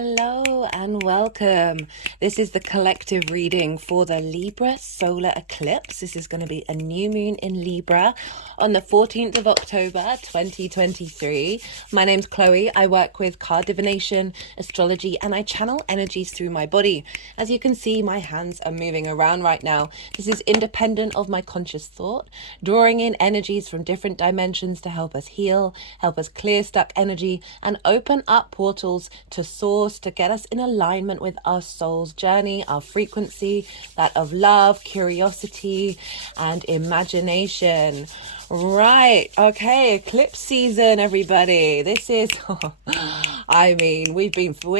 Hello and welcome. This is the collective reading for the Libra solar eclipse. This is going to be a new moon in Libra on the 14th of October 2023. My name's Chloe. I work with card divination, astrology, and I channel energies through my body. As you can see, my hands are moving around right now. This is independent of my conscious thought, drawing in energies from different dimensions to help us heal, help us clear stuck energy, and open up portals to source, to get us in alignment with our soul's journey, our frequency, that of love, curiosity, and imagination. Right, okay, eclipse season, everybody. This is, we're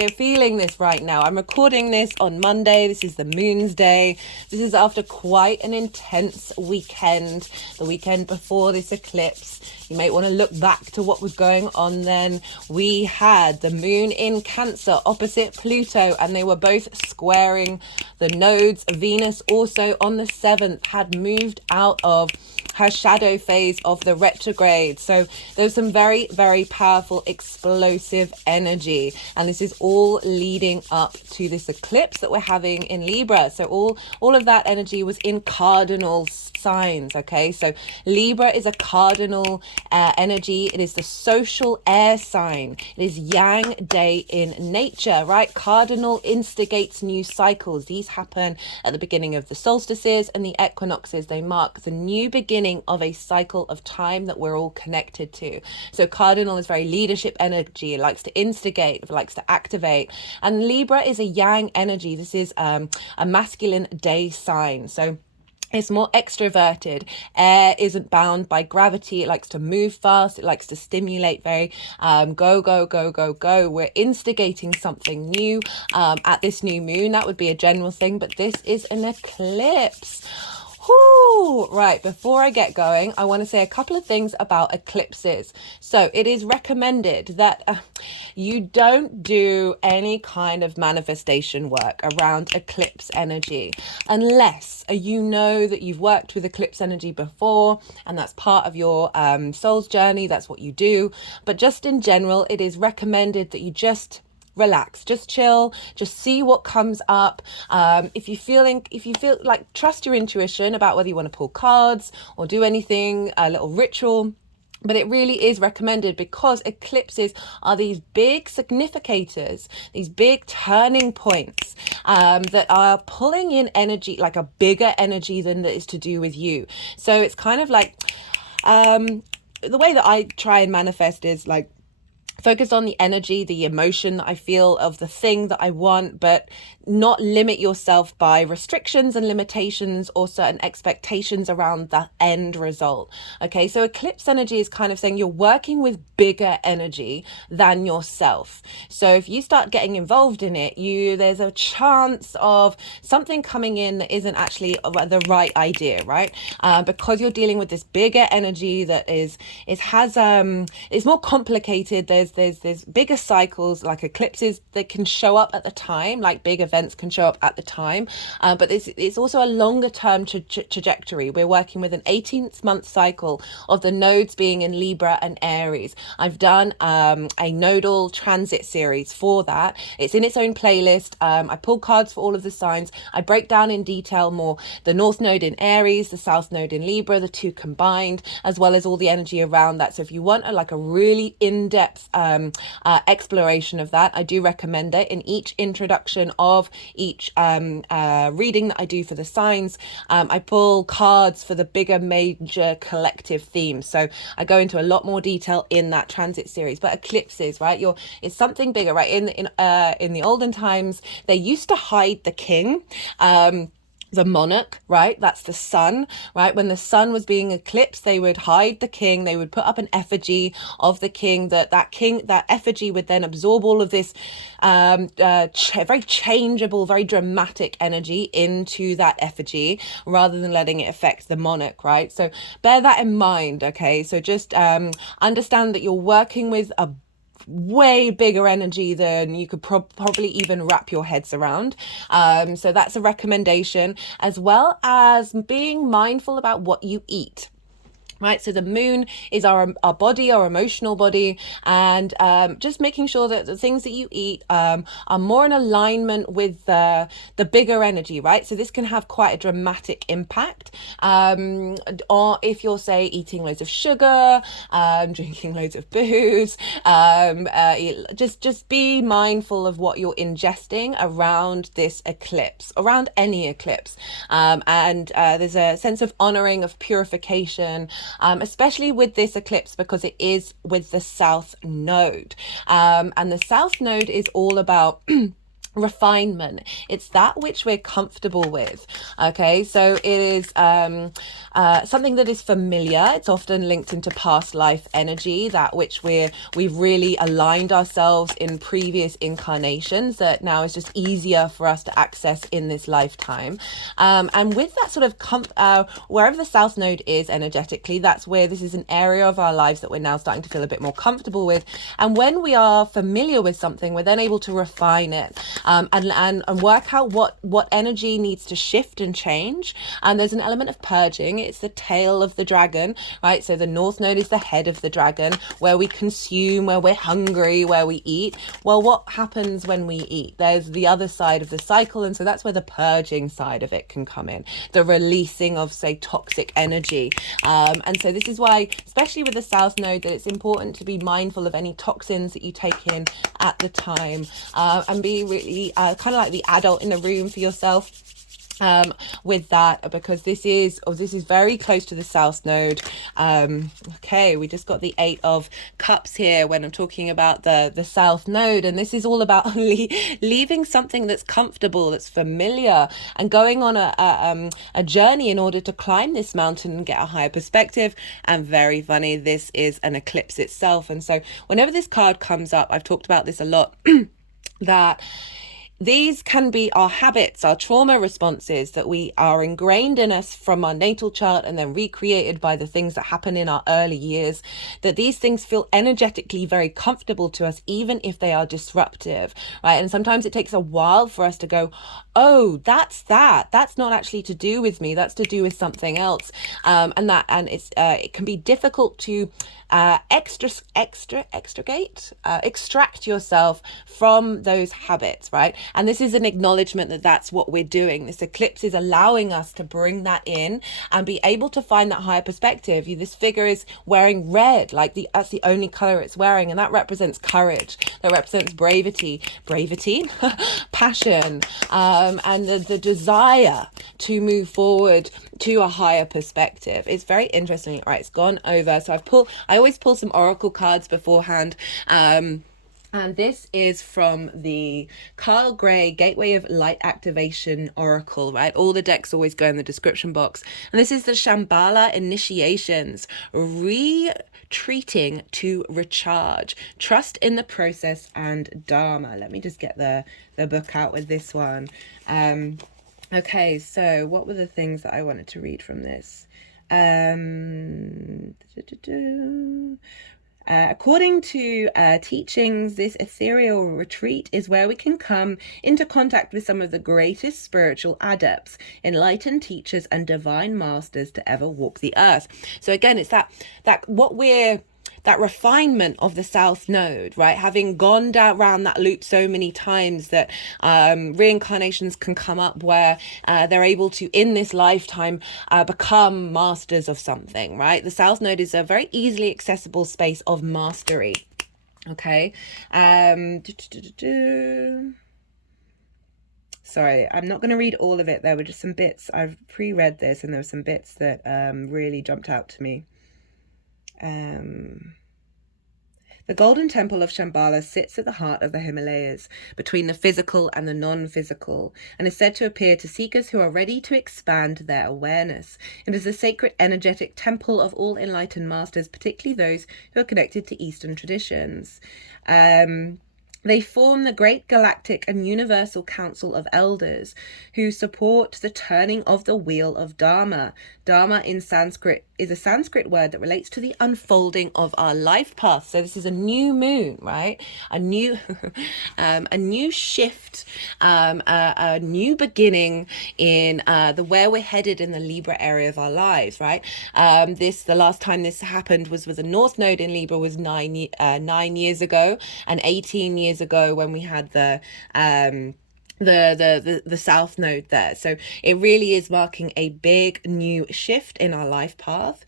feeling this right now. I'm recording this on Monday. This is the moon's day. This is after quite an intense weekend, the weekend before this eclipse. You might want to look back to what was going on then. We had the moon in Cancer opposite Pluto, and they were both squaring the nodes. Venus also on the 7th had moved out of her shadow phase of the retrograde. So there's some very, very powerful, explosive energy. And this is all leading up to this eclipse that we're having in Libra. So all of that energy was in cardinal signs. Okay, so Libra is a cardinal energy. It is the social air sign. It is yang day in nature, right? Cardinal instigates new cycles. These happen at the beginning of the solstices and the equinoxes. They mark the new beginning of a cycle of time that we're all connected to. So cardinal is very leadership energy. It likes to instigate, it likes to activate. And Libra is a yang energy. This is a masculine day sign. So it's more extroverted. Air isn't bound by gravity. It likes to move fast. It likes to stimulate very go, go, go, go, go. We're instigating something new at this new moon. That would be a general thing, but this is an eclipse. Whew. Right, before I get going, I want to say a couple of things about eclipses. So it is recommended that you don't do any kind of manifestation work around eclipse energy unless you know that you've worked with eclipse energy before and that's part of your soul's journey. That's what you do. But just in general, it is recommended that you just relax, just chill, just see what comes up. If you feel like, trust your intuition about whether you want to pull cards or do anything, a little ritual. But it really is recommended because eclipses are these big significators, these big turning points that are pulling in energy, like a bigger energy than that is to do with you. So it's kind of like the way that I try and manifest is like, focus on the energy, the emotion that I feel of the thing that I want, but not limit yourself by restrictions and limitations or certain expectations around the end result. Okay, so eclipse energy is kind of saying you're working with bigger energy than yourself. So if you start getting involved in it, there's a chance of something coming in that isn't actually the right idea, right? Because you're dealing with this bigger energy that is more complicated. There's bigger cycles like eclipses that can show up at the time, like big events can show up at the time, but it's also a longer term trajectory. We're working with an 18-month cycle of the nodes being in Libra and Aries. I've done a nodal transit series for that. It's in its own playlist. I pull cards for all of the signs. I break down in detail more the North Node in Aries, the South Node in Libra, the two combined, as well as all the energy around that. So if you want a really in-depth exploration of that, I do recommend it. In each introduction of each reading that I do for the signs, I pull cards for the bigger major collective themes. So I go into a lot more detail in that transit series. But eclipses, right? It's something bigger, right? In the olden times, they used to hide the king. The monarch, right? That's the sun, right? When the sun was being eclipsed, they would hide the king. They would put up an effigy of the king. That effigy would then absorb all of this very changeable, very dramatic energy into that effigy rather than letting it affect the monarch, right? So bear that in mind, okay? So just understand that you're working with a way bigger energy than you could probably even wrap your heads around. So that's a recommendation, as well as being mindful about what you eat. Right, so the moon is our body, our emotional body, and just making sure that the things that you eat are more in alignment with the bigger energy, right? So this can have quite a dramatic impact. Or if you're, say, eating loads of sugar, drinking loads of booze, just be mindful of what you're ingesting around this eclipse, around any eclipse, and there's a sense of honoring, of purification. Especially with this eclipse because it is with the South Node. And the South Node is all about refinement. It's that which we're comfortable with. Okay, so it is something that is familiar. It's often linked into past life energy, that which we've really aligned ourselves in previous incarnations, that now is just easier for us to access in this lifetime. And with that sort of wherever the South Node is energetically, that's where this is an area of our lives that we're now starting to feel a bit more comfortable with. And when we are familiar with something, we're then able to refine it. And work out what energy needs to shift and change. And there's an element of purging. It's the tail of the dragon, right? So the North Node is the head of the dragon, where we consume, where we're hungry, where we eat. Well, what happens when we eat? There's the other side of the cycle. And so that's where the purging side of it can come in, the releasing of, say, toxic energy. And so this is why, especially with the South Node, that it's important to be mindful of any toxins that you take in at the time, and be really kind of like the adult in the room for yourself with that, because this is very close to the South Node. Okay, we just got the 8 of Cups here when I'm talking about the South Node, and this is all about only leaving something that's comfortable, that's familiar, and going on a journey in order to climb this mountain and get a higher perspective. And very funny, this is an eclipse itself. And so whenever this card comes up, I've talked about this a lot, that these can be our habits, our trauma responses that we are ingrained in us from our natal chart and then recreated by the things that happen in our early years, that these things feel energetically very comfortable to us, even if they are disruptive, right? And sometimes it takes a while for us to go, oh, that's not actually to do with me, that's to do with something else. And it can be difficult to extract yourself from those habits, right? And this is an acknowledgement that that's what we're doing. This eclipse is allowing us to bring that in and be able to find that higher perspective. This figure is wearing red, that's the only color it's wearing, and that represents courage, that represents bravery, passion, and the desire to move forward to a higher perspective. It's very interesting, right? It's gone over. So I always pull some oracle cards beforehand. And this is from the Carl Gray Gateway of Light Activation Oracle, right? All the decks always go in the description box. And this is the Shambhala Initiations, retreating to recharge, trust in the process and Dharma. Let me just get the book out with this one. Okay, so what were the things that I wanted to read from this? According to teachings, this ethereal retreat is where we can come into contact with some of the greatest spiritual adepts, enlightened teachers, and divine masters to ever walk the earth. So again, it's that refinement of the South Node, right? Having gone down that loop so many times that reincarnations can come up where they're able to, in this lifetime, become masters of something, right? The South Node is a very easily accessible space of mastery. Okay. Sorry, I'm not going to read all of it. There were just some bits. I've pre-read this and there were some bits that really jumped out to me. The Golden Temple of Shambhala sits at the heart of the Himalayas, between the physical and the non-physical, and is said to appear to seekers who are ready to expand their awareness. It is a sacred energetic temple of all enlightened masters, particularly those who are connected to Eastern traditions. They form the great galactic and universal council of elders who support the turning of the wheel of Dharma. Dharma in Sanskrit is a Sanskrit word that relates to the unfolding of our life path. So this is a new moon, right? A new, a new shift, a new beginning in the where we're headed in the Libra area of our lives, right? The last time this happened was with the North Node in Libra was 9 years ago, and 18 years ago when we had the South Node there. So it really is marking a big new shift in our life path.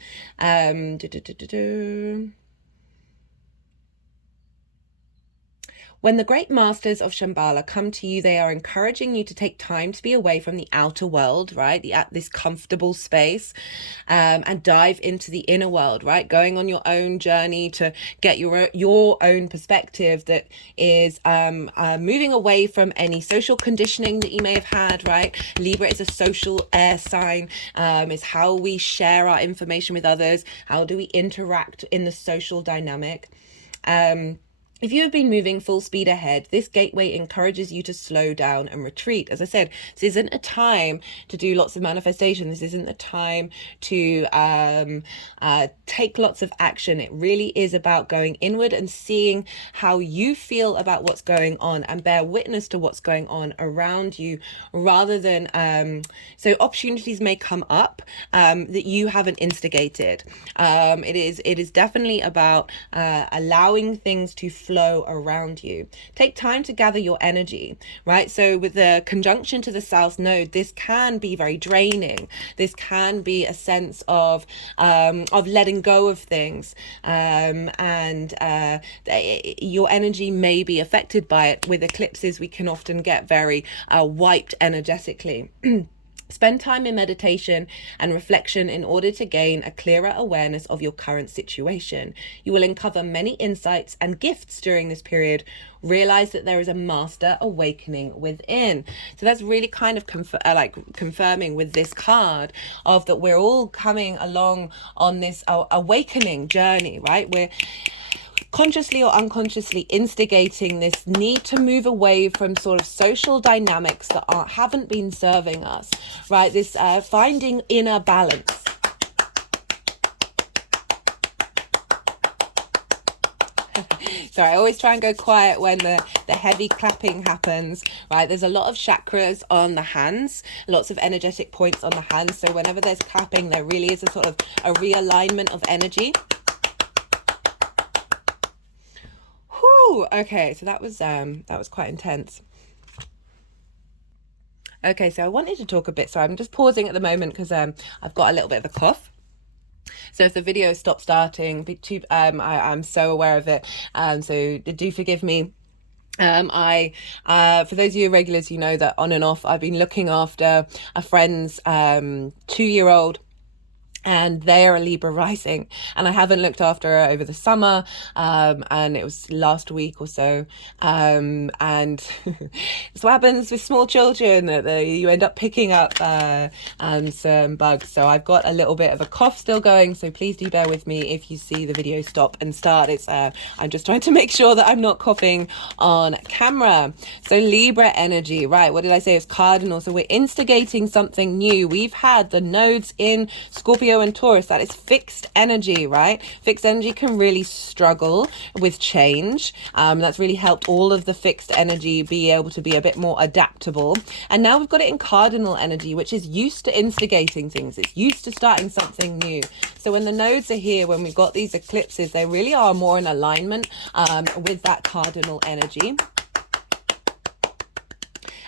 When the great masters of Shambhala come to you, they are encouraging you to take time to be away from the outer world, right? This comfortable space, and dive into the inner world, right? Going on your own journey to get your own perspective that is moving away from any social conditioning that you may have had, right? Libra is a social air sign. Is how we share our information with others. How do we interact in the social dynamic? If you have been moving full speed ahead, this gateway encourages you to slow down and retreat. As I said, this isn't a time to do lots of manifestation. This isn't a time to take lots of action. It really is about going inward and seeing how you feel about what's going on and bear witness to what's going on around you, rather than so opportunities may come up that you haven't instigated. It is definitely about allowing things to flow around you. Take time to gather your energy, right? So with the conjunction to the South Node, this can be very draining. This can be a sense of letting go of things, and your energy may be affected by it. With eclipses, we can often get very wiped energetically. Spend time in meditation and reflection in order to gain a clearer awareness of your current situation. You will uncover many insights and gifts during this period. Realize that there is a master awakening within. So that's really kind of confirming with this card of that we're all coming along on this awakening journey, right? We're consciously or unconsciously instigating this need to move away from sort of social dynamics that haven't been serving us, right? This finding inner balance. Sorry, I always try and go quiet when the heavy clapping happens, right? There's a lot of chakras on the hands, lots of energetic points on the hands. So whenever there's clapping, there really is a sort of a realignment of energy. Okay, so that was quite intense. Okay, so I wanted to talk a bit, so I'm just pausing at the moment because I've got a little bit of a cough. So if the video stops starting, I'm so aware of it, so do forgive me. For those of you regulars, you know that on and off I've been looking after a friend's 2-year-old, and they are a Libra rising, and I haven't looked after her over the summer, and it was last week or so, and it's what happens with small children, that you end up picking up some bugs. So I've got a little bit of a cough still going, so please do bear with me if you see the video stop and start. It's I'm just trying to make sure that I'm not coughing on camera. So Libra energy, right? What did I say? It's cardinal. So we're instigating something new. We've had the nodes in Scorpio and Taurus. That is fixed energy, right? Fixed energy can really struggle with change. That's really helped all of the fixed energy be able to be a bit more adaptable. And now we've got it in cardinal energy, which is used to instigating things. It's used to starting something new. So when the nodes are here, when we've got these eclipses, they really are more in alignment with that cardinal energy.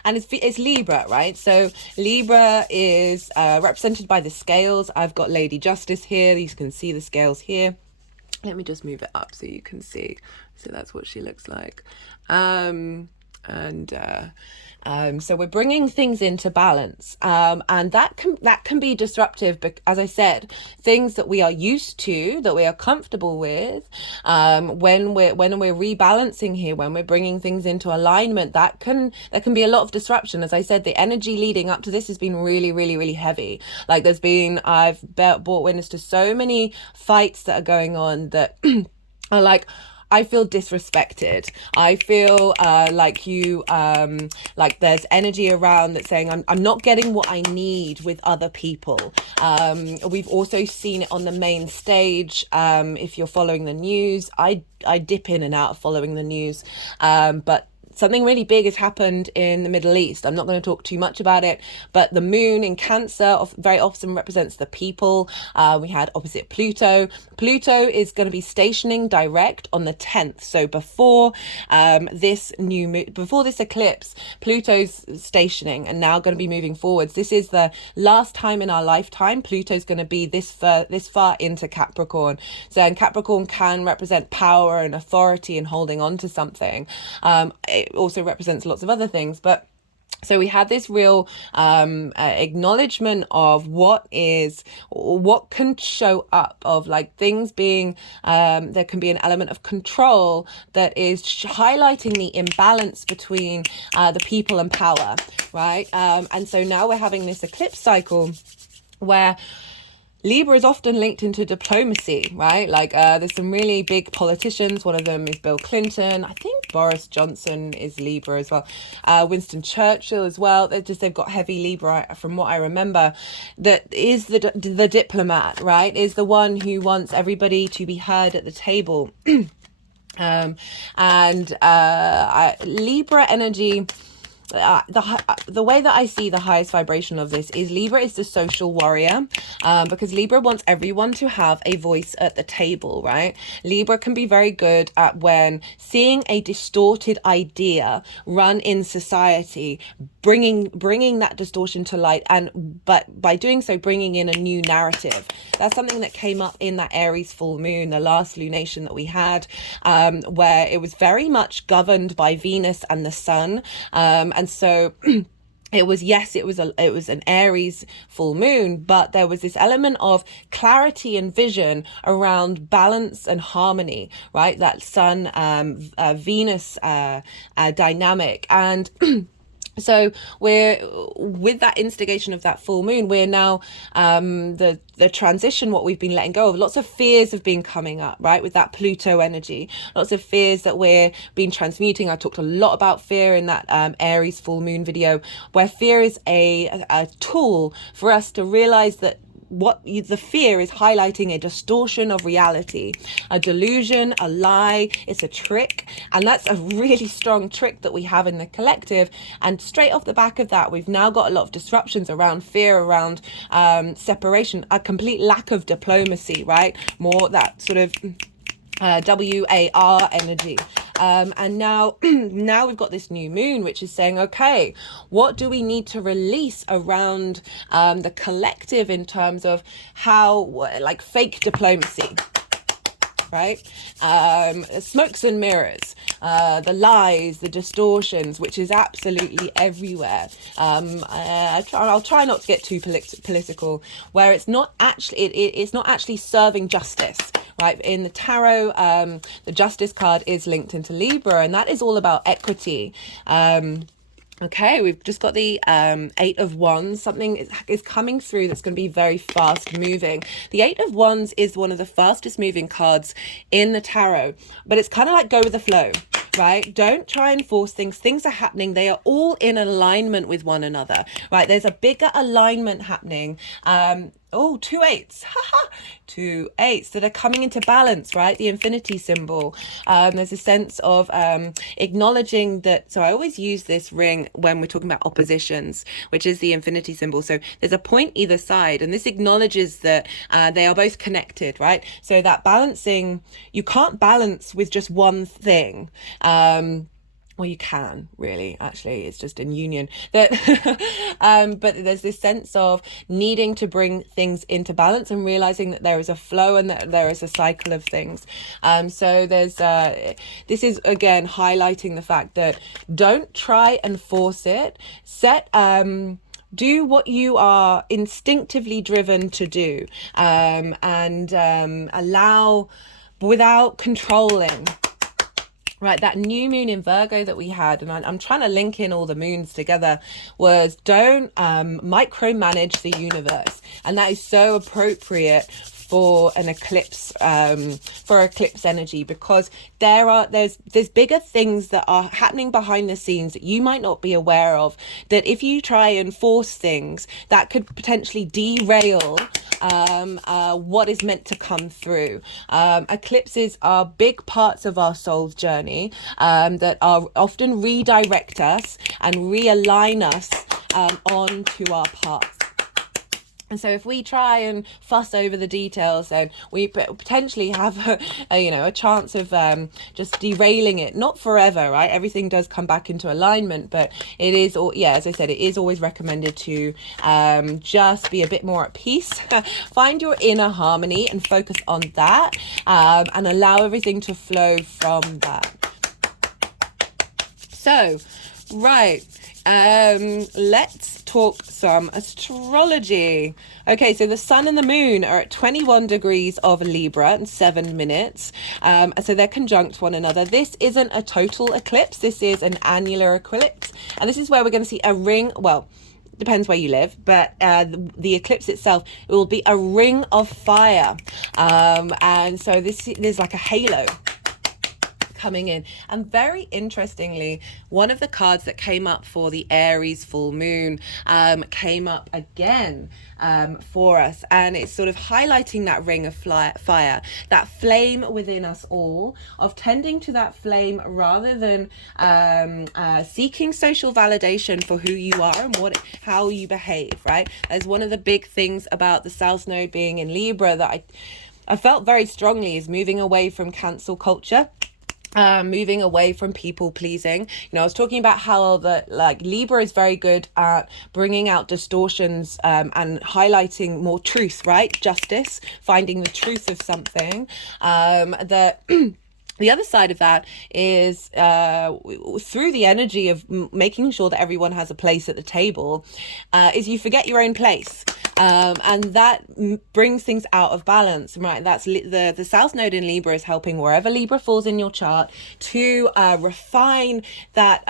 And it's Libra, right? So Libra is represented by the scales. I've got Lady Justice here. You can see the scales here. Let me just move it up so you can see. So that's what she looks like. So we're bringing things into balance, and that can be disruptive. But as I said, things that we are used to, that we are comfortable with, when we're rebalancing here, when we're bringing things into alignment, there can be a lot of disruption. As I said, the energy leading up to this has been really, really, really heavy. Like I've brought witness to so many fights that are going on that are like, I feel disrespected. I feel like you, like there's energy around that's saying I'm not getting what I need with other people. We've also seen it on the main stage. If you're following the news, I dip in and out of following the news, but something really big has happened in the Middle East. I'm not going to talk too much about it, but the moon in Cancer very often represents the people. We had opposite Pluto. Pluto is going to be stationing direct on the 10th. So before before this eclipse, Pluto's stationing and now going to be moving forwards. This is the last time in our lifetime Pluto's going to be this far into Capricorn. So, and Capricorn can represent power and authority and holding on to something. It also represents lots of other things, but so we had this real acknowledgement of what can show up, of like things being, there can be an element of control that is highlighting the imbalance between the people and power, right? And so now we're having this eclipse cycle where Libra is often linked into diplomacy, right? Like there's some really big politicians. One of them is Bill Clinton. I think Boris Johnson is Libra as well. Winston Churchill as well. They've got heavy Libra from what I remember. That is the diplomat, right? Is the one who wants everybody to be heard at the table. Libra energy. The way that I see the highest vibration of this is Libra is the social warrior, because Libra wants everyone to have a voice at the table, right? Libra can be very good at when seeing a distorted idea run in society, bringing that distortion to light, but by doing so bringing in a new narrative. That's something that came up in that Aries full moon, the last lunation that we had, where it was very much governed by Venus and the sun, and so it was an Aries full moon, but there was this element of clarity and vision around balance and harmony, right? That sun Venus dynamic. And so we're with that instigation of that full moon, we're now the transition, what we've been letting go of. Lots of fears have been coming up, right, with that Pluto energy. Lots of fears that we're been transmuting. I talked a lot about fear in that Aries full moon video, where fear is a tool for us to realize that the fear is highlighting a distortion of reality, a delusion, a lie. It's a trick, and that's a really strong trick that we have in the collective. And straight off the back of that, we've now got a lot of disruptions around fear, around separation, a complete lack of diplomacy, right? More that sort of WAR energy. And now we've got this new moon, which is saying, okay, what do we need to release around the collective in terms of how, like, fake diplomacy, right? Smokes and mirrors, the lies, the distortions, which is absolutely everywhere. I'll try not to get too political, where it's not actually it's not actually serving justice. Right, in the tarot, the Justice card is linked into Libra, and that is all about equity. Okay, we've just got the 8 of Wands. Something is coming through that's going to be very fast moving. The 8 of Wands is one of the fastest moving cards in the tarot, but it's kind of like go with the flow. Right? Don't try and force things. Things are happening. They are all in alignment with one another, right? There's a bigger alignment happening. 2 8s, 2 8s that are coming into balance, right? The infinity symbol. There's a sense of acknowledging that. So I always use this ring when we're talking about oppositions, which is the infinity symbol. So there's a point either side, and this acknowledges that they are both connected, right? So that balancing, you can't balance with just one thing. Well, you can, really, actually, it's just in union that but there's this sense of needing to bring things into balance and realizing that there is a flow and that there is a cycle of things. So there's this is again highlighting the fact that don't try and force it. Do what you are instinctively driven to do, and allow without controlling. Right, that new moon in Virgo that we had, and I'm trying to link in all the moons together, was don't micromanage the universe. And that is so appropriate for an eclipse, for eclipse energy, because there's bigger things that are happening behind the scenes that you might not be aware of, that if you try and force things, that could potentially derail what is meant to come through. Eclipses are big parts of our soul's journey that are often redirect us and realign us onto our path. And so if we try and fuss over the details, then we potentially have a chance of just derailing it. Not forever, right? Everything does come back into alignment, but it is, as I said, it is always recommended to just be a bit more at peace. Find your inner harmony and focus on that, and allow everything to flow from that. So, right. Let's talk some astrology. Okay, so the sun and the moon are at 21 degrees of Libra in 7 minutes. So they're conjunct one another. This isn't a total eclipse. This is an annular eclipse. And this is where we're going to see a ring. Well, depends where you live, but the eclipse itself, it will be a ring of fire. And so there's like a halo coming in. And very interestingly, one of the cards that came up for the Aries full moon came up again for us, and it's sort of highlighting that ring of fire, that flame within us all, of tending to that flame rather than seeking social validation for who you are and how you behave, right? As one of the big things about the South Node being in Libra that I felt very strongly is moving away from cancel culture. Moving away from people pleasing. I was talking about how Libra is very good at bringing out distortions and highlighting more truth, right? Justice, finding the truth of something. The other side of that is through the energy of making sure that everyone has a place at the table, is you forget your own place. And that brings things out of balance, right? That's the South Node in Libra is helping wherever Libra falls in your chart to refine that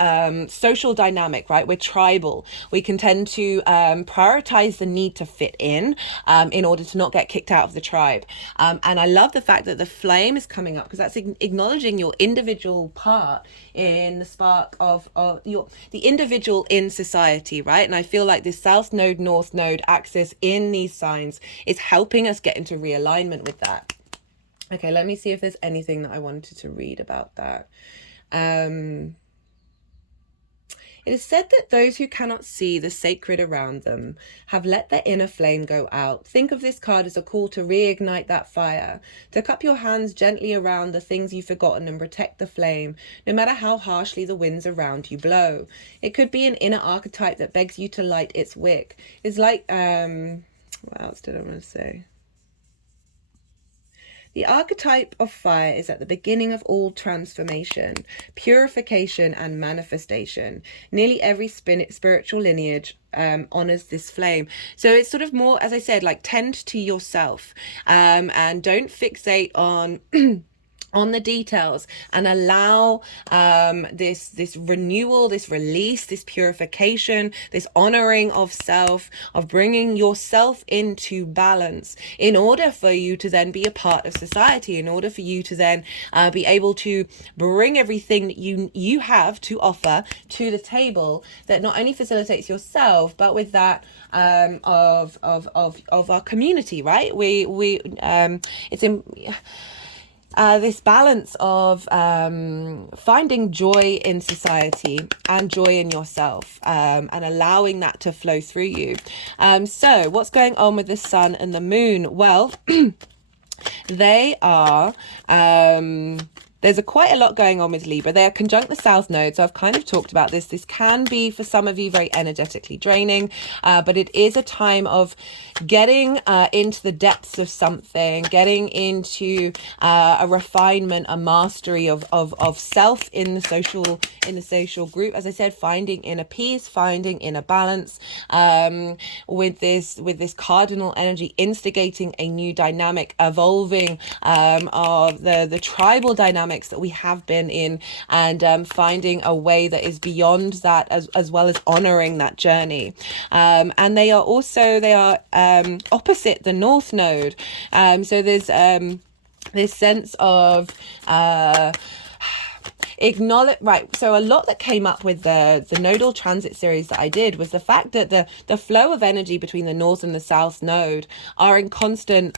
social dynamic, right? We're tribal. We can tend to prioritize the need to fit in order to not get kicked out of the tribe. And I love the fact that the flame is coming up, because that's acknowledging your individual part in the spark of the individual in society, right? And I feel like this South Node, North Node axis in these signs is helping us get into realignment with that. Okay, let me see if there's anything that I wanted to read about that. It is said that those who cannot see the sacred around them have let their inner flame go out. Think of this card as a call to reignite that fire, to cup your hands gently around the things you've forgotten and protect the flame, no matter how harshly the winds around you blow. It could be an inner archetype that begs you to light its wick. It's like, what else did I want to say? The archetype of fire is at the beginning of all transformation, purification, and manifestation. Nearly every spiritual lineage honors this flame. So it's sort of more, as I said, like tend to yourself, and don't fixate on on the details, and allow this renewal, this release, this purification, this honoring of self, of bringing yourself into balance in order for you to then be a part of society, in order for you to then be able to bring everything that you have to offer to the table, that not only facilitates yourself, but with that of our community, right? It's in this balance of finding joy in society and joy in yourself, and allowing that to flow through you. So what's going on with the sun and the moon? Well, they are there's quite a lot going on with Libra. They are conjunct the South Node, so I've kind of talked about this. This can be, for some of you, very energetically draining, but it is a time of getting into the depths of something, getting into a refinement, a mastery of self in the social group. As I said, finding inner peace, finding inner balance, with this cardinal energy instigating a new dynamic, evolving of the tribal dynamic dynamics that we have been in, and finding a way that is beyond that, as well as honoring that journey. And they are opposite the North Node. So there's this sense of acknowledge, right? So a lot that came up with the nodal transit series that I did was the fact that the flow of energy between the north and the south node are in constant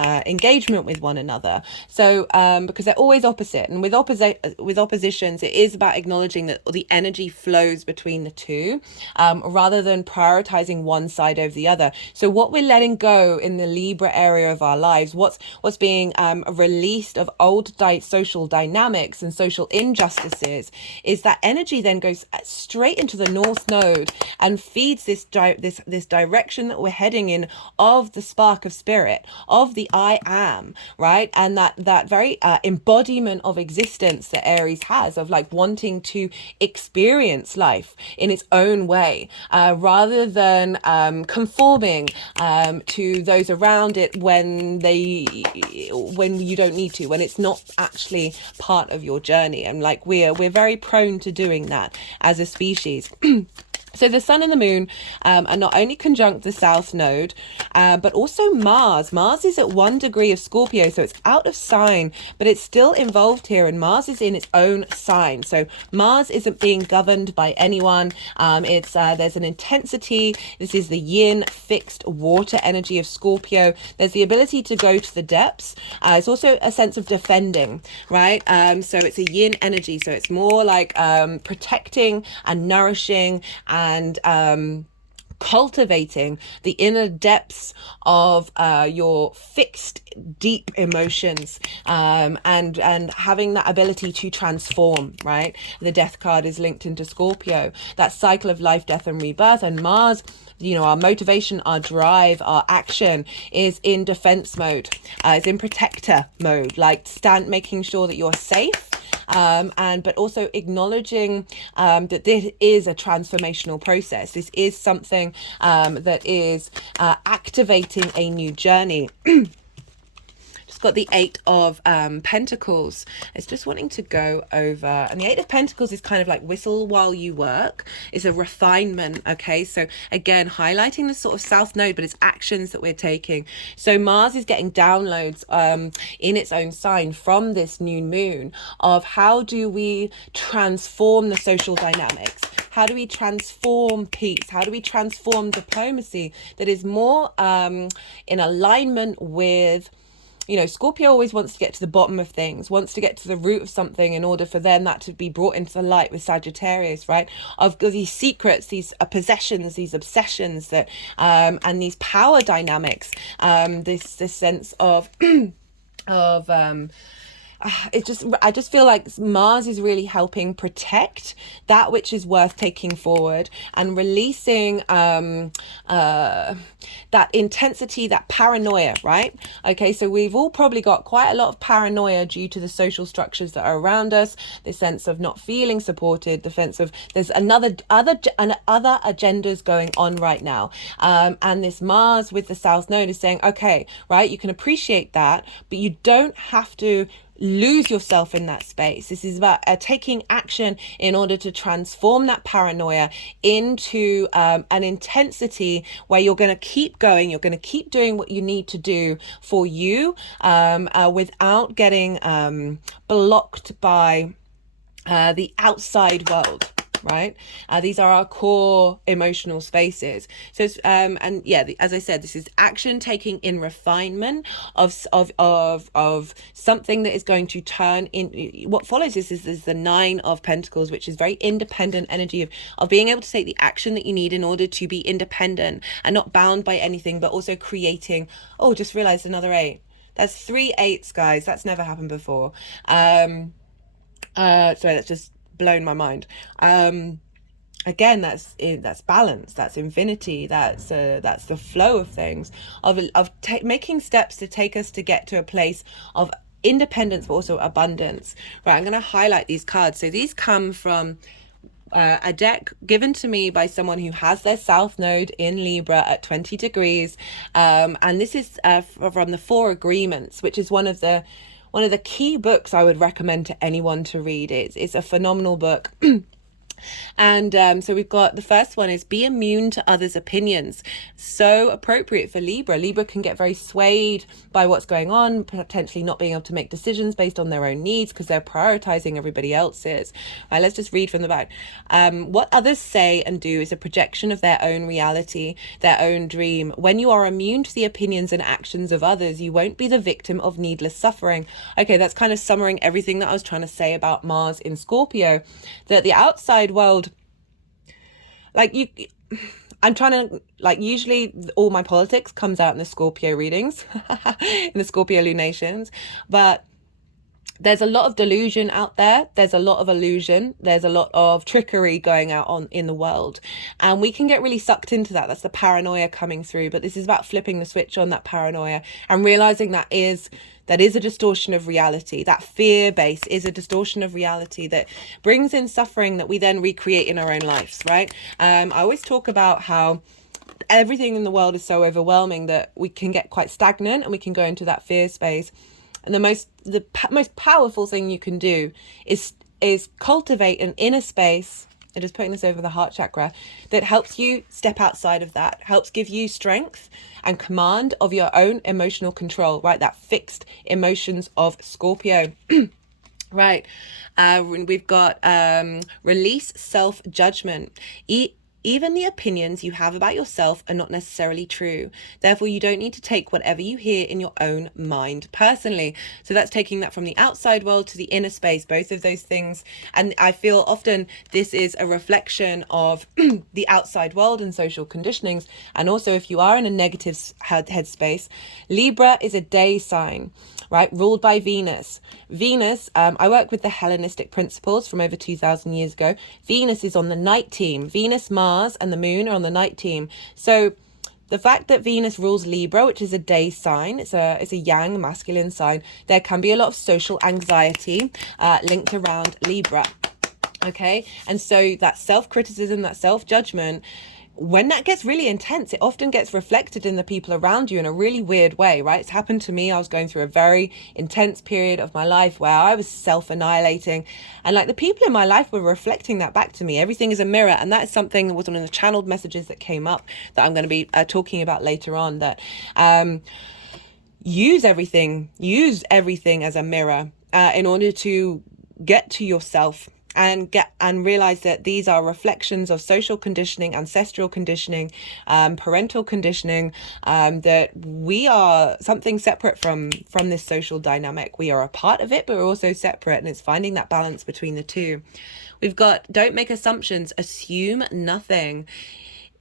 engagement with one another. So because they're always opposite, and with oppositions, it is about acknowledging that the energy flows between the two, rather than prioritizing one side over the other. So what we're letting go in the Libra area of our lives, what's being released of old social dynamics and social injustices, is that energy then goes straight into the north node and feeds this direction that we're heading in, of the spark of spirit, of the I am, right? And that very embodiment of existence that Aries has, of like wanting to experience life in its own way, rather than conforming to those around it when you don't need to, when it's not actually part of your journey. And like we're very prone to doing that as a species. So the sun and the moon are not only conjunct the south node, but also Mars. Mars is at 1 degree of Scorpio, so it's out of sign, but it's still involved here, and Mars is in its own sign. So Mars isn't being governed by anyone. There's an intensity. This is the yin fixed water energy of Scorpio. There's the ability to go to the depths. It's also a sense of defending, right? So it's a yin energy. So it's more like protecting and nourishing and cultivating the inner depths of your fixed deep emotions, and having that ability to transform, right? The death card is linked into Scorpio, that cycle of life, death and rebirth. And Mars, our motivation, our drive, our action is in defense mode, is in protector mode, like making sure that you're safe, but also acknowledging that this is a transformational process. This is something that is activating a new journey. Got the 8 of Pentacles. It's just wanting to go over, and the 8 of Pentacles is kind of like whistle while you work. It's a refinement. Okay, so again, highlighting the sort of south node, but it's actions that we're taking. So Mars is getting downloads in its own sign from this new moon of how do we transform the social dynamics. How do we transform peace? How do we transform diplomacy that is more in alignment with, Scorpio always wants to get to the bottom of things, wants to get to the root of something in order for then that to be brought into the light with Sagittarius, right? Of these secrets, these possessions, these obsessions that, and these power dynamics, this sense of, I just feel like Mars is really helping protect that which is worth taking forward, and releasing that intensity, that paranoia, right? Okay, so we've all probably got quite a lot of paranoia due to the social structures that are around us, the sense of not feeling supported, the sense of there's other agendas going on right now. And this Mars with the South Node is saying, okay, right, you can appreciate that, but you don't have to lose yourself in that space. This is about taking action in order to transform that paranoia into an intensity where you're going to keep going, you're going to keep doing what you need to do for you, without getting blocked by the outside world. Right? These are our core emotional spaces. So, as I said, this is action taking in refinement of something that is going to turn in. What follows this is the 9 of Pentacles, which is very independent energy of being able to take the action that you need in order to be independent and not bound by anything, but also creating. Oh, just realized another 8. That's 3 8s, guys. That's never happened before. Sorry, that's just blown my mind. Again, that's balance, that's infinity, that's the flow of things, of making steps to take us to get to a place of independence but also abundance. Right, I'm going to highlight these cards. So these come from a deck given to me by someone who has their South Node in Libra at 20 degrees, and this is from the 4 Agreements, which is one of the one of the key books I would recommend to anyone to read. It's a phenomenal book. And so we've got the first one is be immune to others' opinions. So appropriate for Libra. Libra can get very swayed by what's going on, potentially not being able to make decisions based on their own needs because they're prioritizing everybody else's. Right, let's just read from the back. What others say and do is a projection of their own reality, their own dream. When you are immune to the opinions and actions of others, you won't be the victim of needless suffering. Okay, that's kind of summarizing everything that I was trying to say about Mars in Scorpio, that the outside world, like I'm trying to, like, usually all my politics comes out in the Scorpio readings, in the Scorpio lunations, but there's a lot of delusion out there. There's a lot of illusion. There's a lot of trickery going out on in the world. And we can get really sucked into that. That's the paranoia coming through. But this is about flipping the switch on that paranoia and realizing that is a distortion of reality. That fear base is a distortion of reality that brings in suffering that we then recreate in our own lives, right? I always talk about how everything in the world is so overwhelming that we can get quite stagnant and we can go into that fear space. And the most powerful thing you can do is cultivate an inner space. I'm just putting this over the heart chakra, that helps you step outside of that, helps give you strength and command of your own emotional control, right? That fixed emotions of Scorpio. Right. We've got release self-judgment. Even the opinions you have about yourself are not necessarily true. Therefore, you don't need to take whatever you hear in your own mind personally. So that's taking that from the outside world to the inner space, both of those things. And I feel often this is a reflection of the outside world and social conditionings. And also, if you are in a negative headspace, Libra is a day sign, right? Ruled by Venus. Venus, I work with the Hellenistic principles from over 2,000 years ago. Venus is on the night team. Venus, Mars, and the moon are on the night team. So the fact that Venus rules Libra, which is a day sign, it's a yang masculine sign, there can be a lot of social anxiety linked around Libra. Okay, and so that self-criticism, that self-judgment, when that gets really intense, it often gets reflected in the people around you in a really weird way, right? It's happened to me. I was going through a very intense period of my life where I was self-annihilating, and like the people in my life were reflecting that back to me. Everything is a mirror, and that is something that was one of the channeled messages that came up that I'm going to be talking about later on, that use everything as a mirror in order to get to yourself and realize that these are reflections of social conditioning, ancestral conditioning, parental conditioning, that we are something separate from this social dynamic. We are a part of it, but we're also separate, and it's finding that balance between the two. We've got don't make assumptions, assume nothing.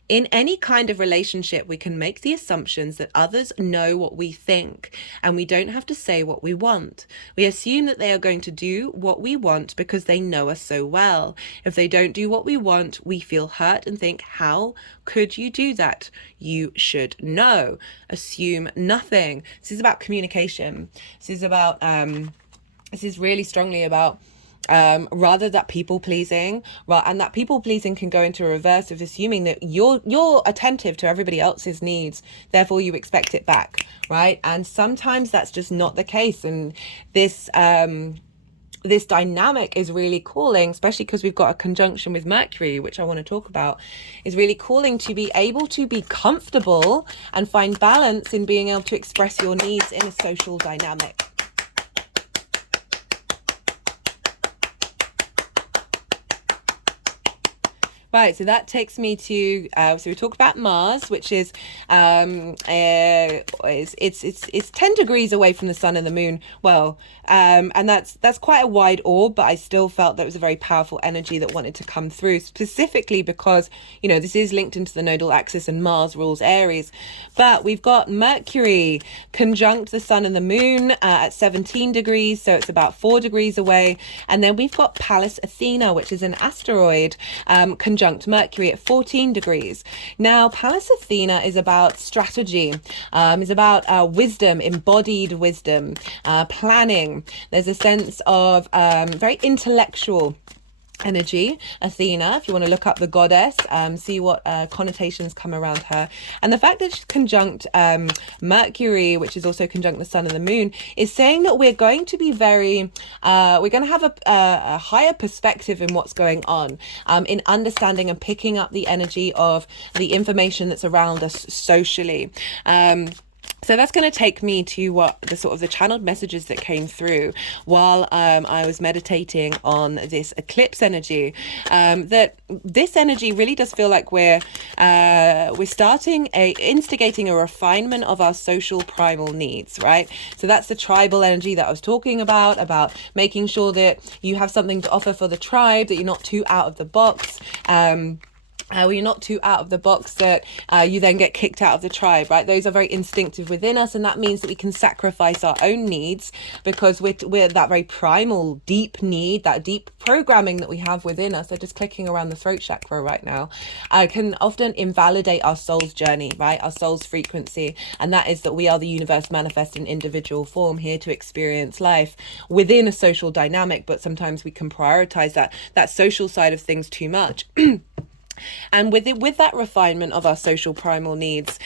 In any kind of relationship, we can make the assumptions that others know what we think, and we don't have to say what we want. We assume that they are going to do what we want because they know us so well. If they don't do what we want, we feel hurt and think, how could you do that? You should know. Assume nothing. This is about communication. This is really strongly about rather that people pleasing, right? And that people pleasing can go into a reverse of assuming that you're attentive to everybody else's needs, therefore you expect it back, right? And sometimes that's just not the case. And this dynamic is really calling, especially because we've got a conjunction with Mercury, which I want to talk about, is really calling to be able to be comfortable and find balance in being able to express your needs in a social dynamic. Right, so that takes me to so we talk about Mars, which is it's 10 degrees away from the sun and the moon. Well, and that's quite a wide orb, but I still felt that was a very powerful energy that wanted to come through, specifically because, you know, this is linked into the nodal axis and Mars rules Aries. But we've got Mercury conjunct the sun and the moon at 17 degrees, so it's about 4 degrees away. And then we've got Pallas Athena, which is an asteroid conjunct Mercury at 14 degrees. Now, Pallas Athena is about strategy, is about wisdom, embodied wisdom, planning. There's a sense of very intellectual energy, Athena, if you want to look up the goddess, see what connotations come around her. And the fact that she's conjunct Mercury, which is also conjunct the sun and the moon, is saying that we're going to be we're going to have a higher perspective in what's going on, in understanding and picking up the energy of the information that's around us socially. So that's going to take me to what the sort of the channeled messages that came through while I was meditating on this eclipse energy. That this energy really does feel like we're instigating a refinement of our social primal needs, right? So that's the tribal energy that I was talking about making sure that you have something to offer for the tribe, that you're not too out of the box. Where you're not too out of the box, that you then get kicked out of the tribe, right? Those are very instinctive within us, and that means that we can sacrifice our own needs because we're that very primal, deep need, that deep programming that we have within us. So just clicking around the throat chakra right now can often invalidate our soul's journey, right? Our soul's frequency, and that is that we are the universe manifest in individual form, here to experience life within a social dynamic, but sometimes we can prioritize that social side of things too much. And with that refinement of our social primal needs,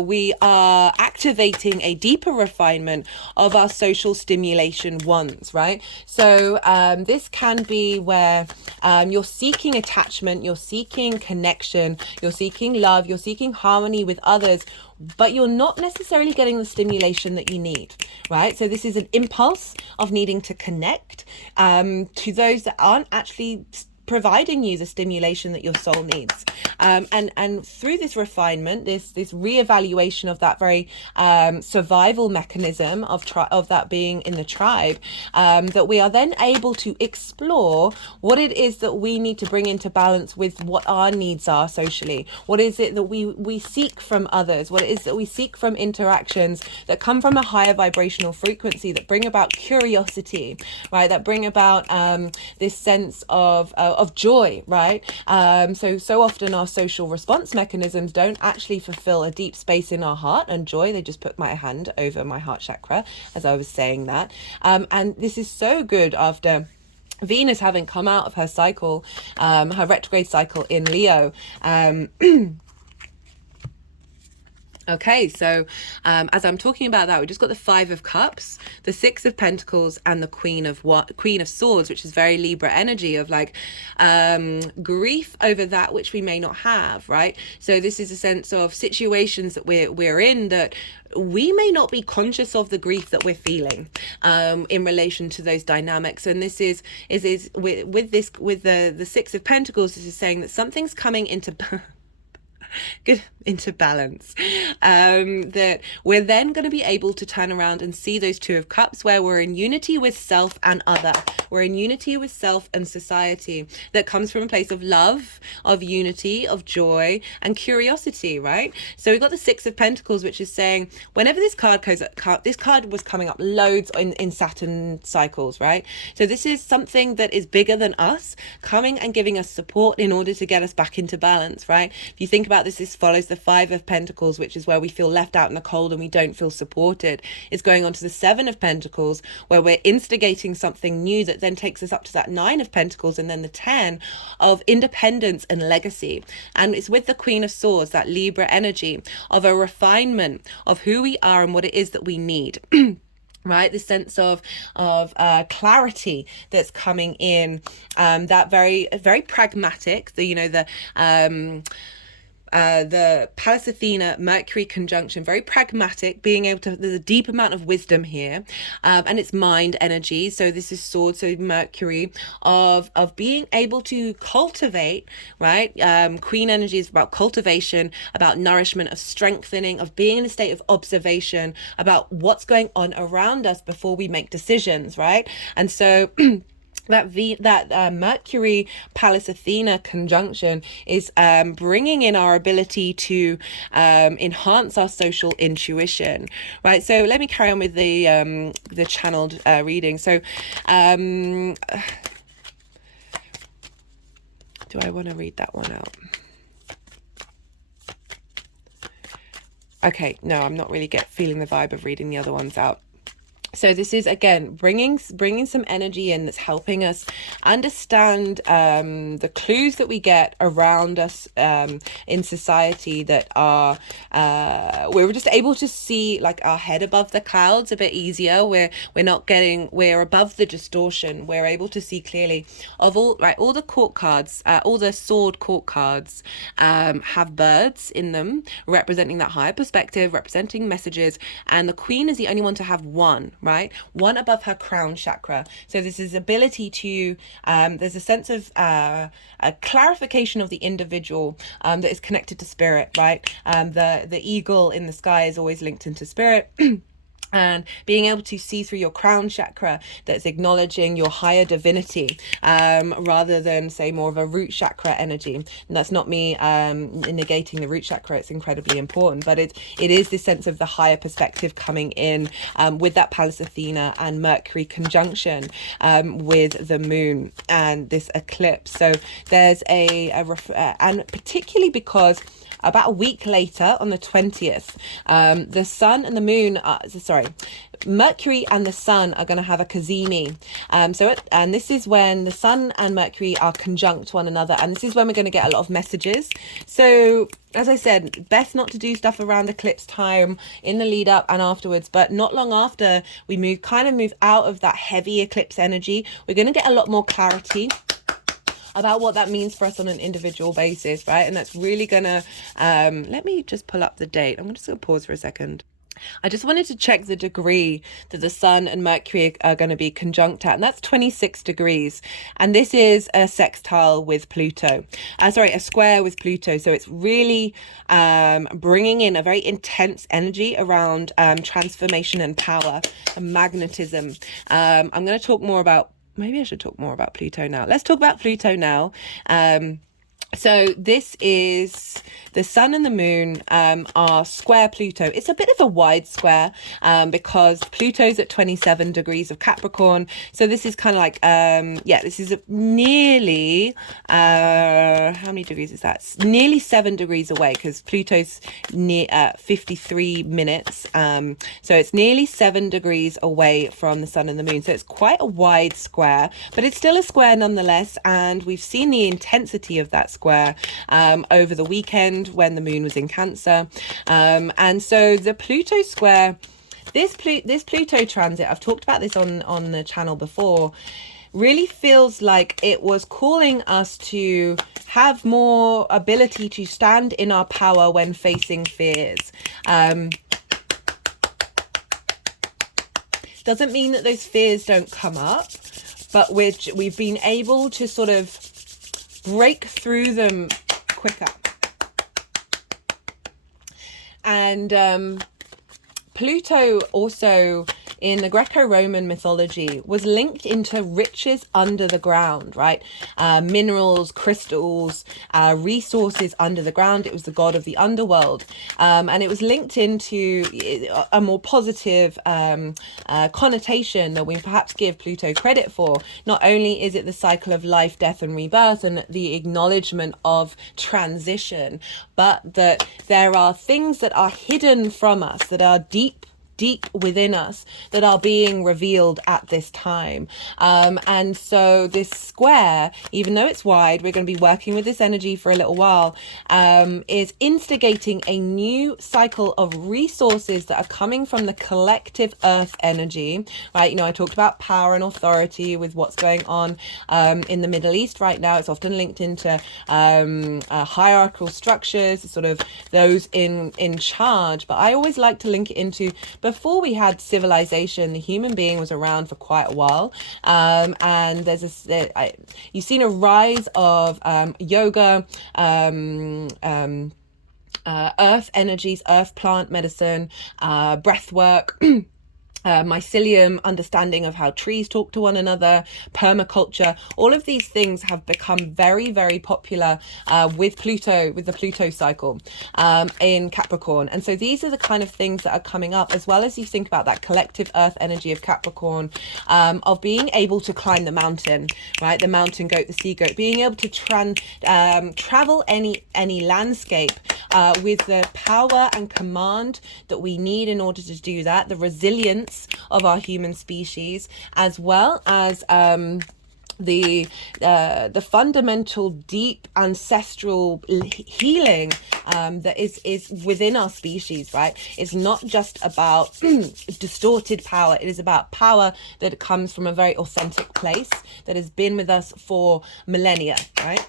we are activating a deeper refinement of our social stimulation ones, right? So this can be where you're seeking attachment, you're seeking connection, you're seeking love, you're seeking harmony with others, but you're not necessarily getting the stimulation that you need, right? So this is an impulse of needing to connect to those that aren't actually providing you the stimulation that your soul needs. And through this refinement, this reevaluation of that very survival mechanism of that being in the tribe, that we are then able to explore what it is that we need to bring into balance with what our needs are socially. What is it that we seek from others? What it is that we seek from interactions that come from a higher vibrational frequency, that bring about curiosity, right? That bring about this sense of joy, right? So often our social response mechanisms don't actually fulfill a deep space in our heart and joy. They just put my hand over my heart chakra as I was saying that. And this is so good after Venus having come out of her cycle, her retrograde cycle in Leo. Okay, so as I'm talking about that, we just got the 5 of Cups, the 6 of Pentacles, and the Queen of Swords, which is very Libra energy of like grief over that which we may not have, right? So this is a sense of situations that we're in that we may not be conscious of the grief that we're feeling in relation to those dynamics. And this is with the 6 of Pentacles, this is saying that something's coming into into balance, that we're then going to be able to turn around and see those 2 of Cups where we're in unity with self and other. We're in unity with self and society, that comes from a place of love, of unity, of joy and curiosity, right? So we've got the 6 of Pentacles, which is saying whenever this card goes, this card was coming up loads in Saturn cycles, right? So this is something that is bigger than us, coming and giving us support in order to get us back into balance, right? If you think about this follows the 5 of Pentacles, which is where we feel left out in the cold and we don't feel supported. It's going on to the 7 of Pentacles, where we're instigating something new that then takes us up to that 9 of Pentacles, and then the 10 of independence and legacy. And it's with the Queen of Swords, that Libra energy of a refinement of who we are and what it is that we need. Right, the sense of clarity that's coming in, that very pragmatic, the Pallas Athena Mercury conjunction, very pragmatic, being able to, there's a deep amount of wisdom here, and it's mind energy. So this is sword, so Mercury of being able to cultivate, right? Queen energy is about cultivation, about nourishment, of strengthening, of being in a state of observation about what's going on around us before we make decisions, right? And so that Mercury Pallas Athena conjunction is bringing in our ability to enhance our social intuition, right? So let me carry on with the channeled reading. So do I want to read that one out? Okay, no, I'm not really feeling the vibe of reading the other ones out. So this is, again, bringing some energy in that's helping us understand the clues that we get around us in society that are we're just able to see like our head above the clouds a bit easier. We're above the distortion. We're able to see clearly of all the court cards, all the sword court cards have birds in them representing that higher perspective, representing messages, and the queen is the only one to have one. Right, one above her crown chakra. So this is ability to there's a sense of a clarification of the individual that is connected to spirit, right? The eagle in the sky is always linked into spirit. And being able to see through your crown chakra that's acknowledging your higher divinity rather than, say, more of a root chakra energy. And that's not me negating the root chakra. It's incredibly important, but it is this sense of the higher perspective coming in with that Pallas Athena and Mercury conjunction with the moon and this eclipse. So there's and particularly because about a week later, on the 20th, the sun and the moon, Mercury and the sun are going to have a cazimi. And this is when the sun and Mercury are conjunct one another. And this is when we're going to get a lot of messages. So, as I said, best not to do stuff around eclipse time in the lead up and afterwards. But not long after we move out of that heavy eclipse energy, we're going to get a lot more clarity about what that means for us on an individual basis, right? And that's really gonna let me just pull up the date. I'm just gonna pause for a second. I just wanted to check the degree that the sun and Mercury are going to be conjunct at, and that's 26 degrees. And this is a sextile with Pluto. A square with Pluto. So it's really bringing in a very intense energy around transformation and power and magnetism. I'm going to talk more about, maybe I should talk more about Pluto now. Let's talk about Pluto now. So this is the sun and the moon are square Pluto. It's a bit of a wide square because Pluto's at 27 degrees of Capricorn. So this is kind of like, this is nearly, how many degrees is that? It's nearly 7 degrees away because Pluto's near 53 minutes. So it's nearly 7 degrees away from the sun and the moon. So it's quite a wide square, but it's still a square nonetheless. And we've seen the intensity of that square over the weekend when the moon was in Cancer, and so the Pluto square, this Pluto transit, I've talked about this on the channel before, really feels like it was calling us to have more ability to stand in our power when facing fears. Doesn't mean that those fears don't come up, but we've been able to sort of break through them quicker. And Pluto also in the Greco-Roman mythology was linked into riches under the ground, right? Minerals, crystals, resources under the ground. It was the god of the underworld. And it was linked into a more positive connotation that we perhaps give Pluto credit for. Not only is it the cycle of life, death, and rebirth and the acknowledgement of transition, but that there are things that are hidden from us, that are deep within us, that are being revealed at this time. And so this square, even though it's wide, we're going to be working with this energy for a little while, is instigating a new cycle of resources that are coming from the collective earth energy, right? You know, I talked about power and authority with what's going on in the Middle East right now. It's often linked into hierarchical structures, sort of those in charge. But I always like to link it into, before we had civilization, the human being was around for quite a while, and you've seen a rise of yoga, earth energies, earth plant medicine, breath work, mycelium, understanding of how trees talk to one another, permaculture. All of these things have become very, very popular with the Pluto cycle in Capricorn. And so these are the kind of things that are coming up, as well as you think about that collective earth energy of Capricorn, of being able to climb the mountain, right? The mountain goat, the sea goat, being able to travel any landscape with the power and command that we need in order to do that, the resilience of our human species, as well as the fundamental deep ancestral healing that is within our species, right? It's not just about distorted power. It is about power that comes from a very authentic place that has been with us for millennia, right?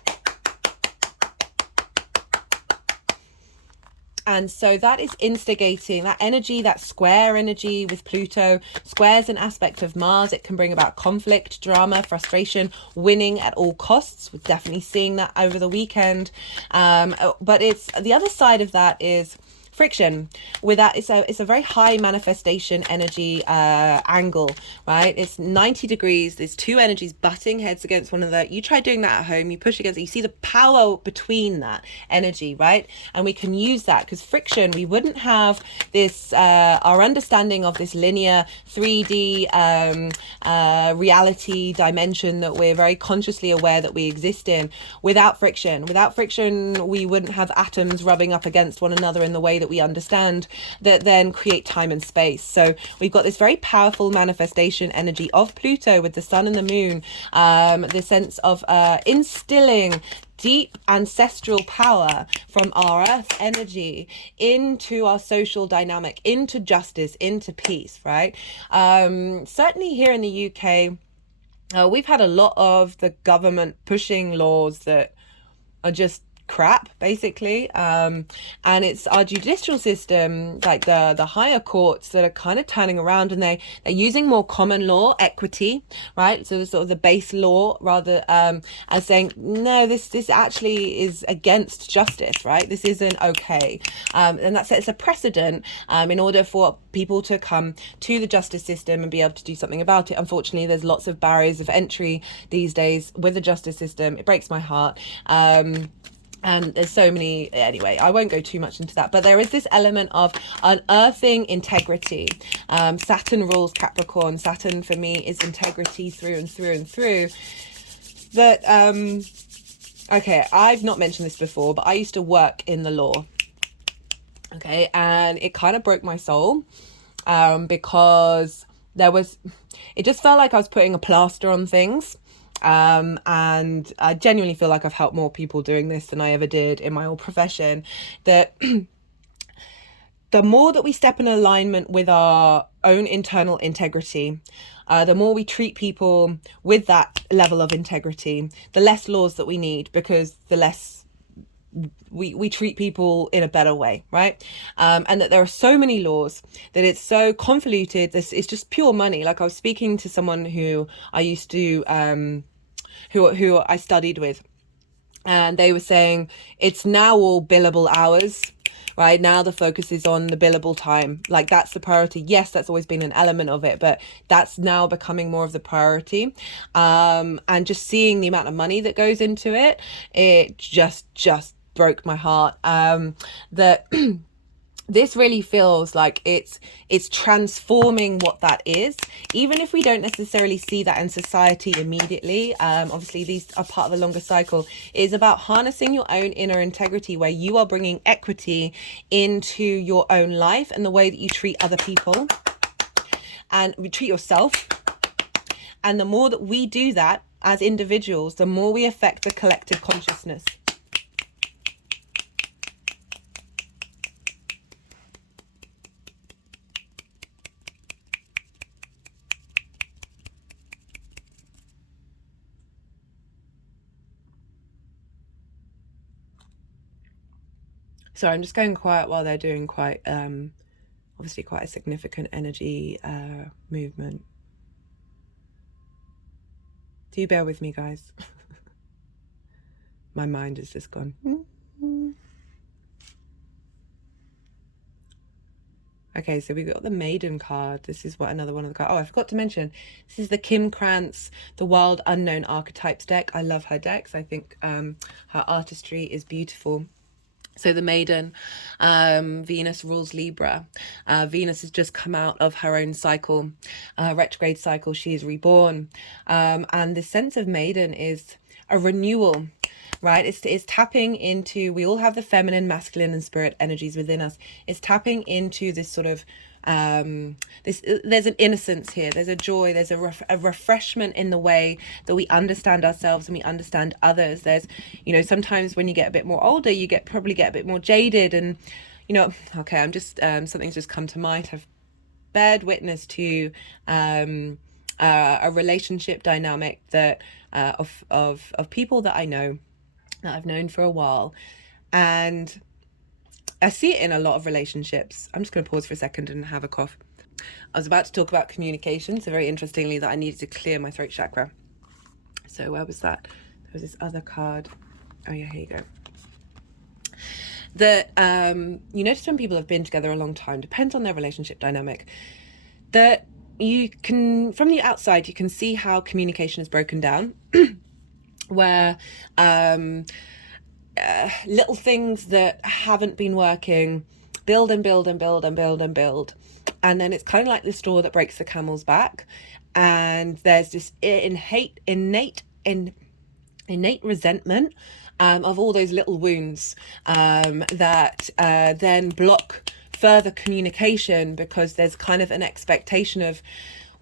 And so that is instigating that energy, that square energy with Pluto. Square's an aspect of Mars. It can bring about conflict, drama, frustration, winning at all costs. We're definitely seeing that over the weekend. But it's the other side of that is friction. With that, it's a very high manifestation energy angle, right? It's 90 degrees. There's two energies butting heads against one another. You try doing that at home, you push against it, you see the power between that energy, right? And we can use that because friction, we wouldn't have this our understanding of this linear 3D reality dimension that we're very consciously aware that we exist in without friction. Without friction, we wouldn't have atoms rubbing up against one another in the way that we understand, that then create time and space. So we've got this very powerful manifestation energy of Pluto with the sun and the moon, the sense of instilling deep ancestral power from our earth energy into our social dynamic, into justice, into peace, right? Certainly here in the UK, we've had a lot of the government pushing laws that are just crap, basically, and it's our judicial system, like the higher courts, that are kind of turning around, and they're using more common law equity, right? So the sort of the base law, rather as saying, no, this actually is against justice, right? This isn't okay, and that sets a precedent in order for people to come to the justice system and be able to do something about it. Unfortunately, there's lots of barriers of entry these days with the justice system. It breaks my heart. And there's so many, anyway, I won't go too much into that, but there is this element of unearthing integrity. Saturn rules Capricorn. Saturn for me is integrity through and through and through. That, okay, I've not mentioned this before, but I used to work in the law. Okay, and it kind of broke my soul because it just felt like I was putting a plaster on things. And I genuinely feel like I've helped more people doing this than I ever did in my whole profession. That the more that we step in alignment with our own internal integrity, the more we treat people with that level of integrity, the less laws that we need, because the less we treat people in a better way, right? And that there are so many laws that it's so convoluted. It's just pure money. Like, I was speaking to someone who I used to who I studied with, and they were saying it's now all billable hours. Right now, the focus is on the billable time. Like, that's the priority. Yes, that's always been an element of it, but that's now becoming more of the priority. And just seeing the amount of money that goes into it, it just broke my heart. That this really feels like it's transforming what that is, even if we don't necessarily see that in society immediately. Obviously, these are part of a longer cycle. It is about harnessing your own inner integrity, where you are bringing equity into your own life and the way that you treat other people and treat yourself. And the more that we do that as individuals, the more we affect the collective consciousness. So I'm just going quiet while they're doing quite, obviously quite a significant energy movement. Do you bear with me, guys? My mind has just gone. Okay, so we got the Maiden card. This is what another one of the cards. Oh, I forgot to mention, this is the Kim Krans, the Wild Unknown Archetypes deck. I love her decks. I think her artistry is beautiful. So the Maiden, Venus rules Libra. Venus has just come out of her own cycle, retrograde cycle. She is reborn. And the sense of Maiden is a renewal. right? It's tapping into, we all have the feminine, masculine, and spirit energies within us. It's tapping into this sort of there's an innocence here, there's a joy, there's a refreshment in the way that we understand ourselves and we understand others. There's, you know, sometimes when you get a bit more older, you probably get a bit more jaded, and you know, okay, I'm just something's just come to mind. I've bared witness to a relationship dynamic that of people that I know, that I've known for a while, and I see it in a lot of relationships. I'm just going to pause for a second and have a cough. I was about to talk about communication, so very interestingly that I needed to clear my throat chakra. So where was that? There was this other card. Oh yeah, here you go. That you notice when people have been together a long time, depends on their relationship dynamic, that you can, from the outside, you can see how communication is broken down, where little things that haven't been working build and build and build and build and build, and then it's kind of like the straw that breaks the camel's back, and there's this innate resentment of all those little wounds that then block further communication, because there's kind of an expectation of,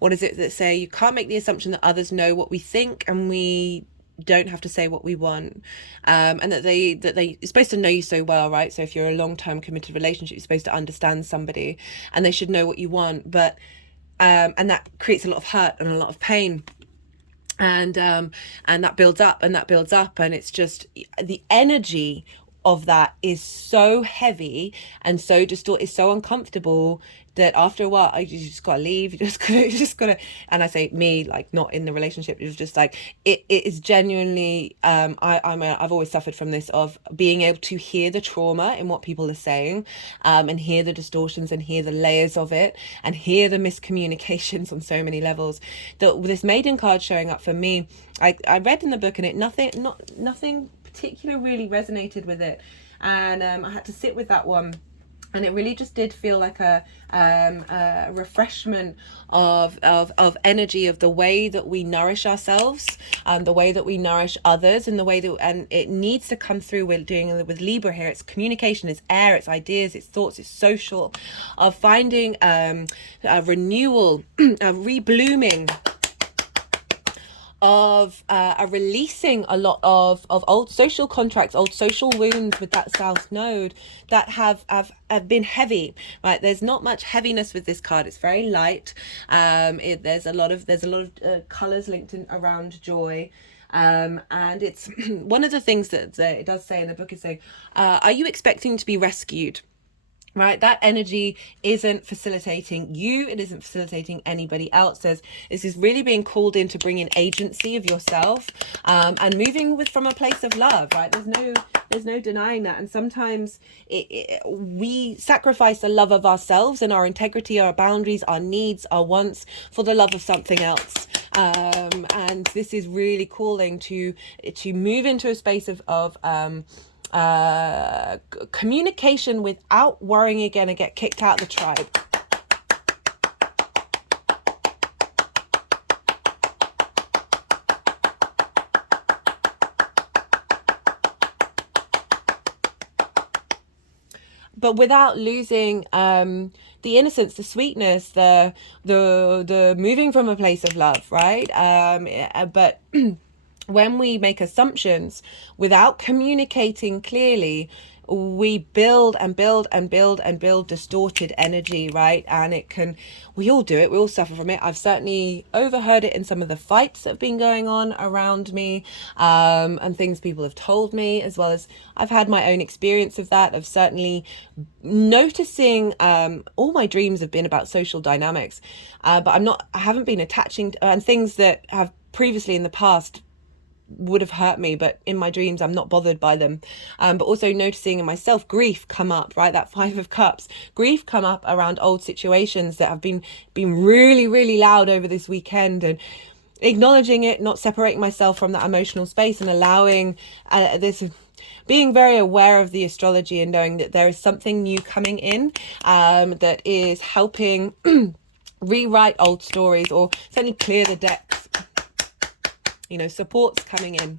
what is it that say, you can't make the assumption that others know what we think, and we don't have to say what we want, and that they supposed to know you so well, right? So if you're a long-term committed relationship, you're supposed to understand somebody and they should know what you want, but and that creates a lot of hurt and a lot of pain, and that builds up and that builds up, and it's just the energy of that is so heavy and so distorted, is so uncomfortable, that after a while you just gotta leave. You just gotta, and I say me, like not in the relationship, it's just like it is genuinely I've always suffered from this, of being able to hear the trauma in what people are saying, and hear the distortions and hear the layers of it and hear the miscommunications on so many levels. This maiden card showing up for me, I read in the book, and it nothing particular really resonated with it, and I had to sit with that one, and it really just did feel like a refreshment of energy, of the way that we nourish ourselves, the way that we nourish others, and the way that, and it needs to come through. We're doing it with Libra here. It's communication, it's air, it's ideas, it's thoughts, it's social, of finding a renewal, a reblooming, of a releasing a lot of old social contracts, old social wounds with that South Node that have been heavy, right? There's not much heaviness with this card. It's very light. There's a lot of colors linked in around joy. And it's one of the things that it does say in the book is saying, are you expecting to be rescued? Right, that energy isn't facilitating you, it isn't facilitating anybody else. This is really being called in to bring in agency of yourself, and moving from a place of love, right? There's no denying that. And sometimes we sacrifice the love of ourselves and our integrity, our boundaries, our needs, our wants for the love of something else. And this is really calling to move into a space of communication without worrying you're gonna get kicked out of the tribe. But without losing the innocence, the sweetness, the moving from a place of love, right? But when we make assumptions without communicating clearly, we build and build and build and build distorted energy, right? And we all do it, we all suffer from it. I've certainly overheard it in some of the fights that have been going on around me, and things people have told me, as well as I've had my own experience of that, of certainly noticing, all my dreams have been about social dynamics, but I haven't been attaching and things that have previously in the past would have hurt me, but in my dreams I'm not bothered by them. But also noticing in myself grief come up, right? That 5 of Cups, grief come up around old situations that have been really, really loud over this weekend, and acknowledging it, not separating myself from that emotional space, and allowing this, being very aware of the astrology and knowing that there is something new coming in, that is helping rewrite old stories, or certainly clear the decks. Support's coming in.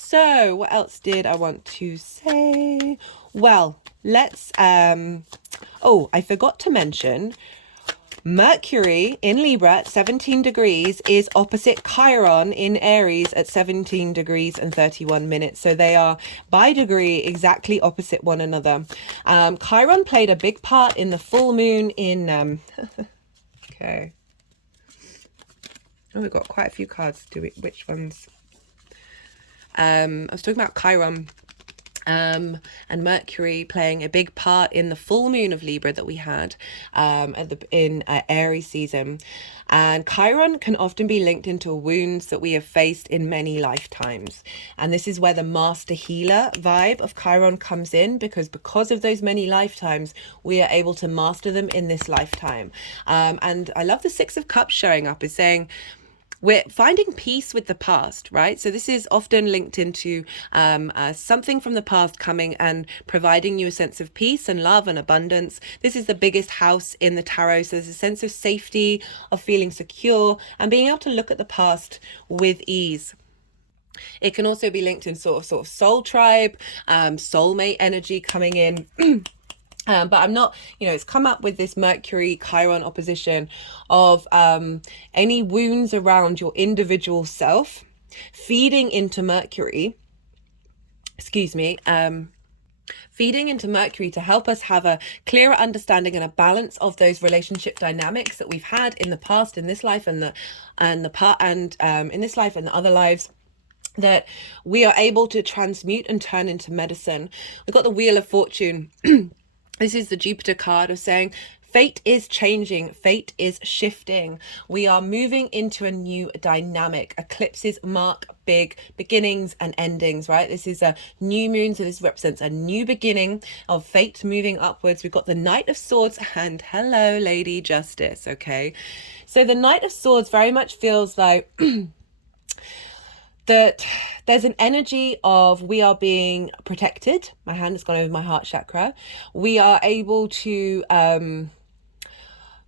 So what else did I want to say? Well, let's, oh, I forgot to mention Mercury in Libra at 17 degrees is opposite Chiron in Aries at 17 degrees and 31 minutes. So they are by degree exactly opposite one another. Chiron played a big part in the full moon in, okay. Oh, we've got quite a few cards. Which ones? I was talking about Chiron. And Mercury playing a big part in the full moon of Libra that we had in Aries season. And Chiron can often be linked into wounds that we have faced in many lifetimes. And this is where the master healer vibe of Chiron comes in, because of those many lifetimes, we are able to master them in this lifetime. And I love the Six of Cups showing up, is saying, we're finding peace with the past, right? So this is often linked into something from the past coming and providing you a sense of peace and love and abundance. This is the biggest house in the tarot. So there's a sense of safety, of feeling secure, and being able to look at the past with ease. It can also be linked in sort of soul tribe, soulmate energy coming in. But I'm not, it's come up with this Mercury Chiron opposition of any wounds around your individual self feeding into Mercury, feeding into Mercury to help us have a clearer understanding and a balance of those relationship dynamics that we've had in the past, in this life in this life and the other lives, that we are able to transmute and turn into medicine. We've got the Wheel of Fortune. This is the Jupiter card of saying fate is changing, fate is shifting. We are moving into a new dynamic. Eclipses mark big beginnings and endings, right? This is a new moon, so this represents a new beginning of fate moving upwards. We've got the Knight of Swords and hello, Lady Justice, okay? So the Knight of Swords very much feels like that there's an energy of we are being protected. My hand has gone over my heart chakra. We are able to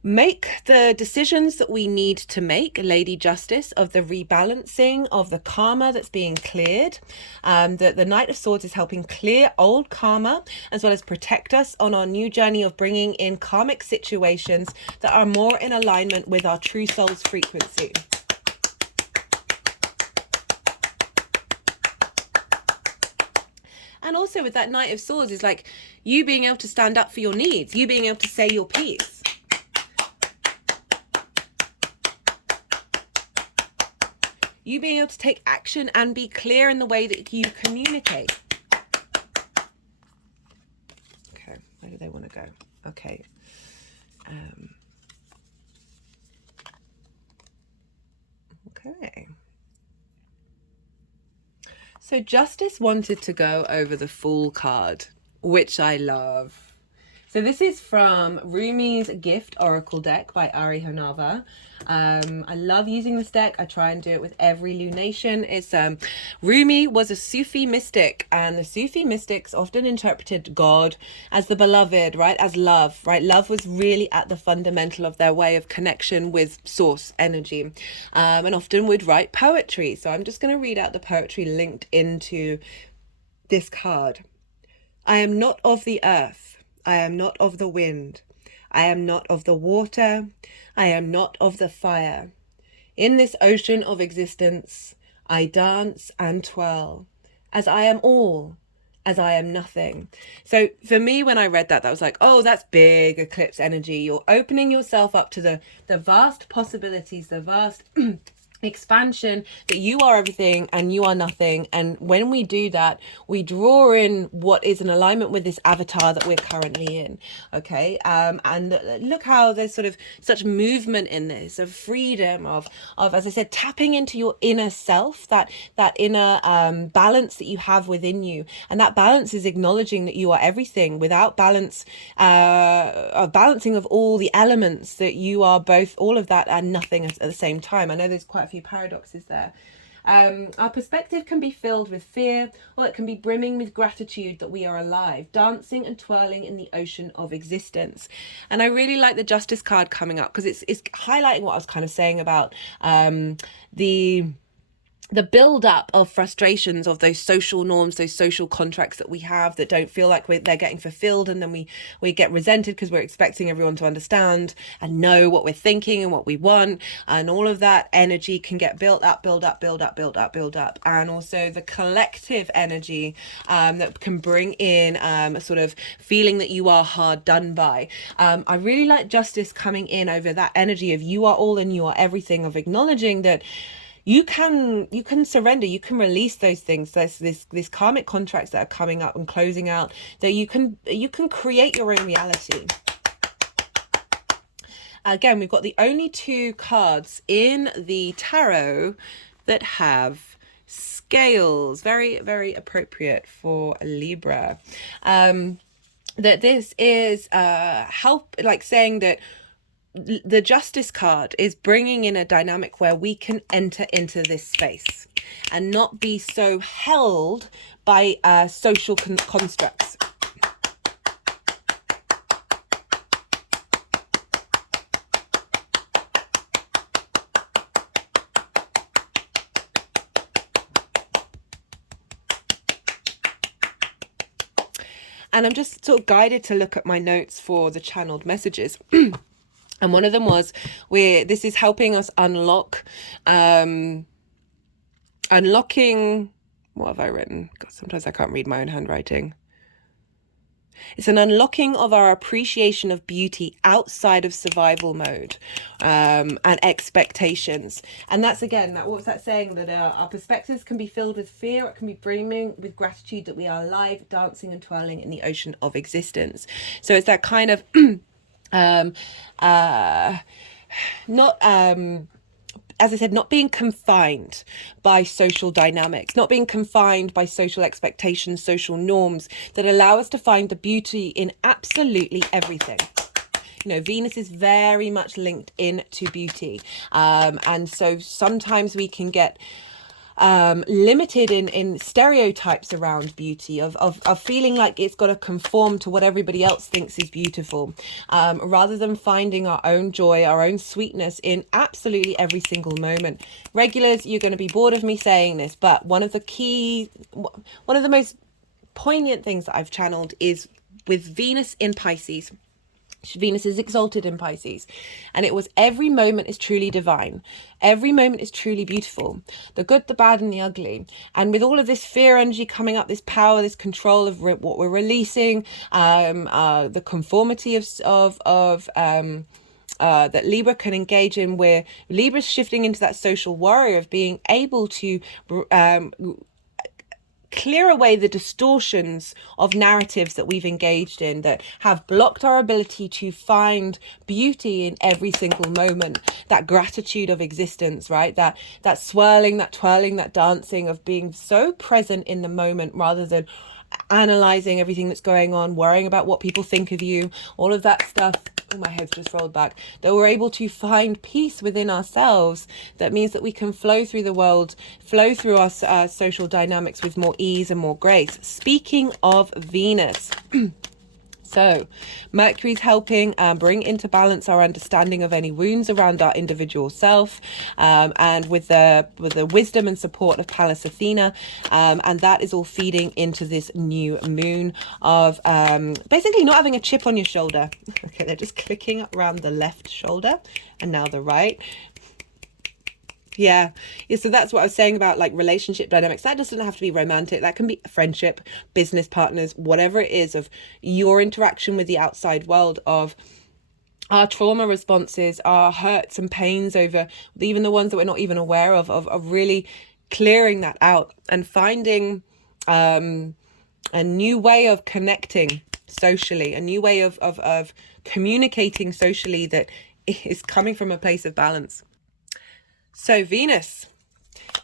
make the decisions that we need to make, Lady Justice, of the rebalancing of the karma that's being cleared. The Knight of Swords is helping clear old karma, as well as protect us on our new journey of bringing in karmic situations that are more in alignment with our true soul's frequency. And also with that Knight of Swords is like you being able to stand up for your needs, you being able to say your piece. You being able to take action and be clear in the way that you communicate. Okay, where do they want to go? Okay. Okay. So Justice wanted to go over the Fool card, which I love. So this is from Rumi's Gift Oracle deck by Honarvar. I love using this deck. I try and do it with every lunation. It's Rumi was a Sufi mystic, and the Sufi mystics often interpreted God as the beloved, right? As love, right? Love was really at the fundamental of their way of connection with source energy, and often would write poetry. So I'm just going to read out the poetry linked into this card. I am not of the earth. I am not of the wind. I am not of the water. I am not of the fire. In this ocean of existence, I dance and twirl, as I am all, as I am nothing. So for me, when I read that, that was like, oh, that's big eclipse energy. You're opening yourself up to the vast possibilities, the vast expansion that you are everything and you are nothing. And when we do that, we draw in what is in alignment with this avatar that we're currently in. Okay. And look how there's sort of such movement in this, of freedom, of as I said, tapping into your inner self, that inner balance that you have within you. And that balance is acknowledging that you are everything. Without balance, a balancing of all the elements, that you are both all of that and nothing at the same time. I know there's quite a few paradoxes there. Our perspective can be filled with fear, or it can be brimming with gratitude that we are alive, dancing and twirling in the ocean of existence. And I really like the Justice card coming up, because it's highlighting what I was kind of saying about the the build up of frustrations of those social norms, those social contracts that we have that don't feel like they're getting fulfilled, and then we get resented because we're expecting everyone to understand and know what we're thinking and what we want, and all of that energy can get built up, and also the collective energy that can bring in a sort of feeling that you are hard done by. I really like justice coming in over that energy of you are all and you are everything, of acknowledging that you can surrender, you can release those things. There's this karmic contracts that are coming up and closing out, that you can create your own reality. Again, we've got the only 2 cards in the tarot that have scales, very, very appropriate for Libra. That this is help, like saying that the justice card is bringing in a dynamic where we can enter into this space and not be so held by social constructs. And I'm just sort of guided to look at my notes for the channeled messages. And one of them was this is helping us unlocking, what have I written? God, sometimes I can't read my own handwriting. It's an unlocking of our appreciation of beauty outside of survival mode, and expectations. And that's, again, what's that saying? That our perspectives can be filled with fear, it can be brimming with gratitude that we are alive, dancing and twirling in the ocean of existence. So it's that kind of as I said, not being confined by social dynamics, not being confined by social expectations, social norms that allow us to find the beauty in absolutely everything. You know, Venus is very much linked into beauty. And so sometimes we can get limited in stereotypes around beauty, of feeling like it's got to conform to what everybody else thinks is beautiful, rather than finding our own joy, our own sweetness in absolutely every single moment. Regulars, you're going to be bored of me saying this, but one of the most poignant things that I've channeled is with Venus in Pisces. Venus is exalted in Pisces, and it was every moment is truly divine. Every moment is truly beautiful. The good, the bad, and the ugly. And with all of this fear energy coming up, this power, this control of what we're releasing, the conformity that Libra can engage in, where Libra's shifting into that social warrior of being able to clear away the distortions of narratives that we've engaged in that have blocked our ability to find beauty in every single moment. That gratitude of existence, right? That swirling, that twirling, that dancing, of being so present in the moment rather than analyzing everything that's going on, worrying about what people think of you, all of that stuff. Oh, my head's just rolled back. That we're able to find peace within ourselves. That means that we can flow through the world, flow through our social dynamics with more ease and more grace. Speaking of Venus, so Mercury's helping bring into balance our understanding of any wounds around our individual self, and with the wisdom and support of Pallas Athena, and that is all feeding into this new moon of basically not having a chip on your shoulder. Okay, they're just clicking around the left shoulder and now the right. Yeah, so that's what I was saying about like relationship dynamics. That doesn't have to be romantic. That can be friendship, business partners, whatever it is, of your interaction with the outside world, of our trauma responses, our hurts and pains over even the ones that we're not even aware of really clearing that out and finding a new way of connecting socially, a new way of communicating socially that is coming from a place of balance. So Venus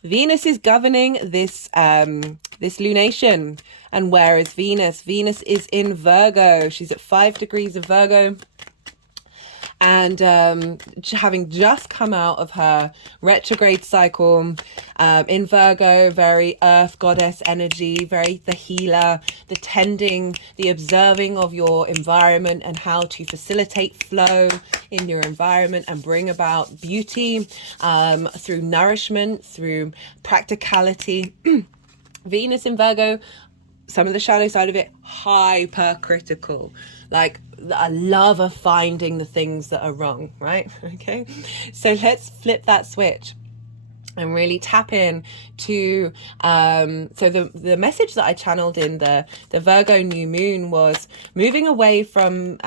is governing this this lunation. And where is Venus? Venus is in Virgo. She's at 5 degrees of Virgo. and having just come out of her retrograde cycle in Virgo, very earth goddess energy, very the healer, the tending, the observing of your environment and how to facilitate flow in your environment and bring about beauty through nourishment, through practicality. Venus in Virgo, some of the shadow side of it, hypercritical, like a love of finding the things that are wrong, right? Okay, so let's flip that switch and really tap in to so the message that I channeled in the Virgo new moon was moving away from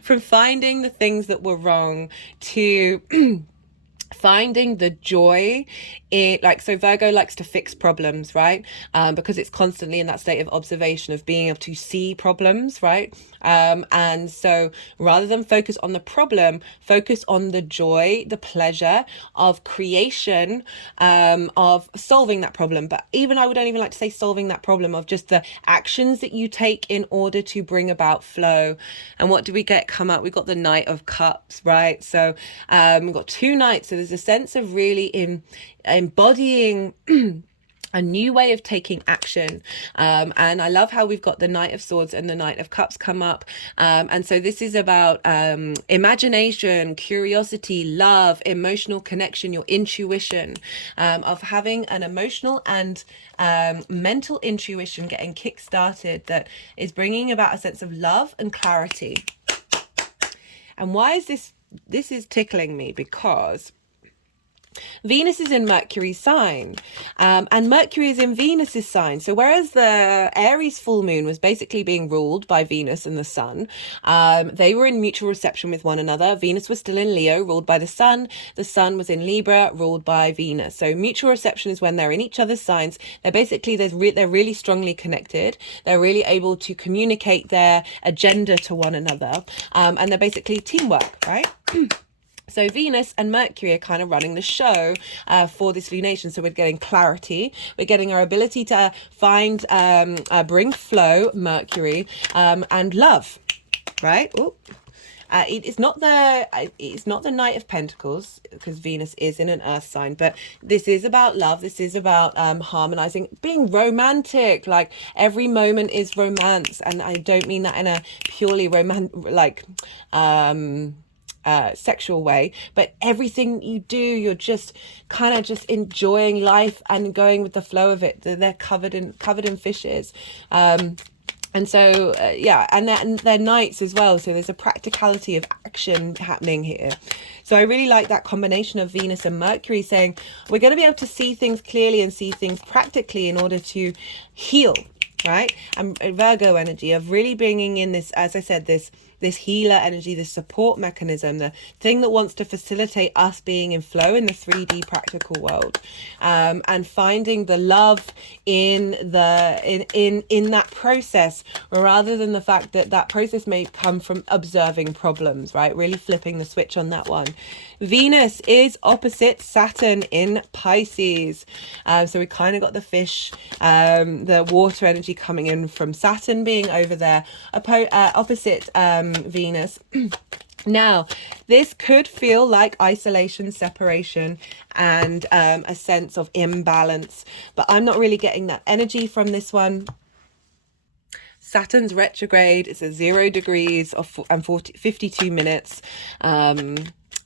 from finding the things that were wrong to finding the joy in, like, so Virgo likes to fix problems, right? Because it's constantly in that state of observation, of being able to see problems, right? And so rather than focus on the problem, focus on the joy, the pleasure of creation, of solving that problem. But even, I don't even like to say solving that problem, of just the actions that you take in order to bring about flow. And what do we get come up? We got the Knight of Cups, right? So we've got two knights. So there's a sense of really embodying a new way of taking action, and I love how we've got the Knight of Swords and the Knight of Cups come up, and so this is about imagination, curiosity, love, emotional connection, your intuition, of having an emotional and mental intuition getting kick-started that is bringing about a sense of love and clarity. And why is this is tickling me? Because Venus is in Mercury's sign, and Mercury is in Venus's sign. So whereas the Aries full moon was basically being ruled by Venus and the Sun, they were in mutual reception with one another. Venus was still in Leo, ruled by the Sun. The Sun was in Libra, ruled by Venus. So mutual reception is when they're in each other's signs. They're basically, they're really strongly connected. They're really able to communicate their agenda to one another, and they're basically teamwork, right? So Venus and Mercury are kind of running the show for this lunation. So we're getting clarity. We're getting our ability to find, bring flow, Mercury, and love, right? Ooh. It's not the Knight of Pentacles, because Venus is in an earth sign, but this is about love. This is about harmonizing, being romantic. Like, every moment is romance, and I don't mean that in a purely sexual way, but everything you do, you're just kind of just enjoying life and going with the flow of it. They're covered in fishes, and so and they're knights as well, so there's a practicality of action happening here. So I really like that combination of Venus and Mercury, saying we're going to be able to see things clearly and see things practically in order to heal, right? And Virgo energy of really bringing in this, as I said, this healer energy, this support mechanism, the thing that wants to facilitate us being in flow in the 3D practical world, and finding the love in that process, rather than the fact that process may come from observing problems, right? Really flipping the switch on that one. Venus is opposite Saturn in Pisces, so we kind of got the fish, the water energy coming in from Saturn being over there, opposite Venus. Now, this could feel like isolation, separation, and a sense of imbalance, but I'm not really getting that energy from this one. Saturn's retrograde. It's at 0 degrees and 52 minutes.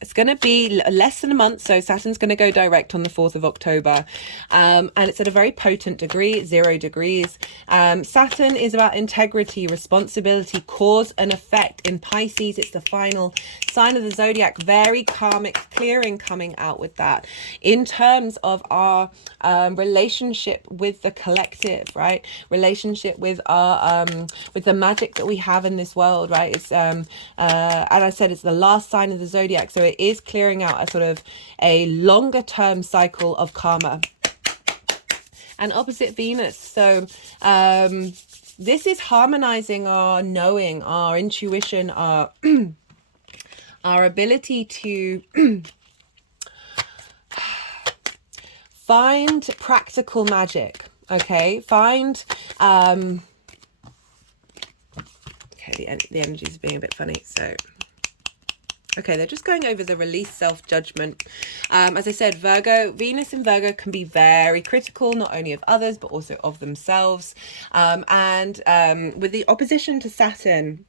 It's going to be less than a month, so Saturn's going to go direct on the 4th of October, and it's at a very potent degree, 0 degrees. Saturn is about integrity, responsibility, cause and effect. In Pisces, it's the final sign of the zodiac, very karmic clearing coming out with that in terms of our relationship with the collective, right? Relationship with our with the magic that we have in this world, right? It's and I said it's the last sign of the zodiac, so it is clearing out a sort of a longer term cycle of karma. And opposite Venus, so this is harmonizing our knowing, our intuition, our our ability to find practical magic. Okay, find okay, the energy is being a bit funny, so Okay, they're just going over the release self-judgment. As I said, Virgo, Venus in Virgo can be very critical, not only of others, but also of themselves. With the opposition to Saturn,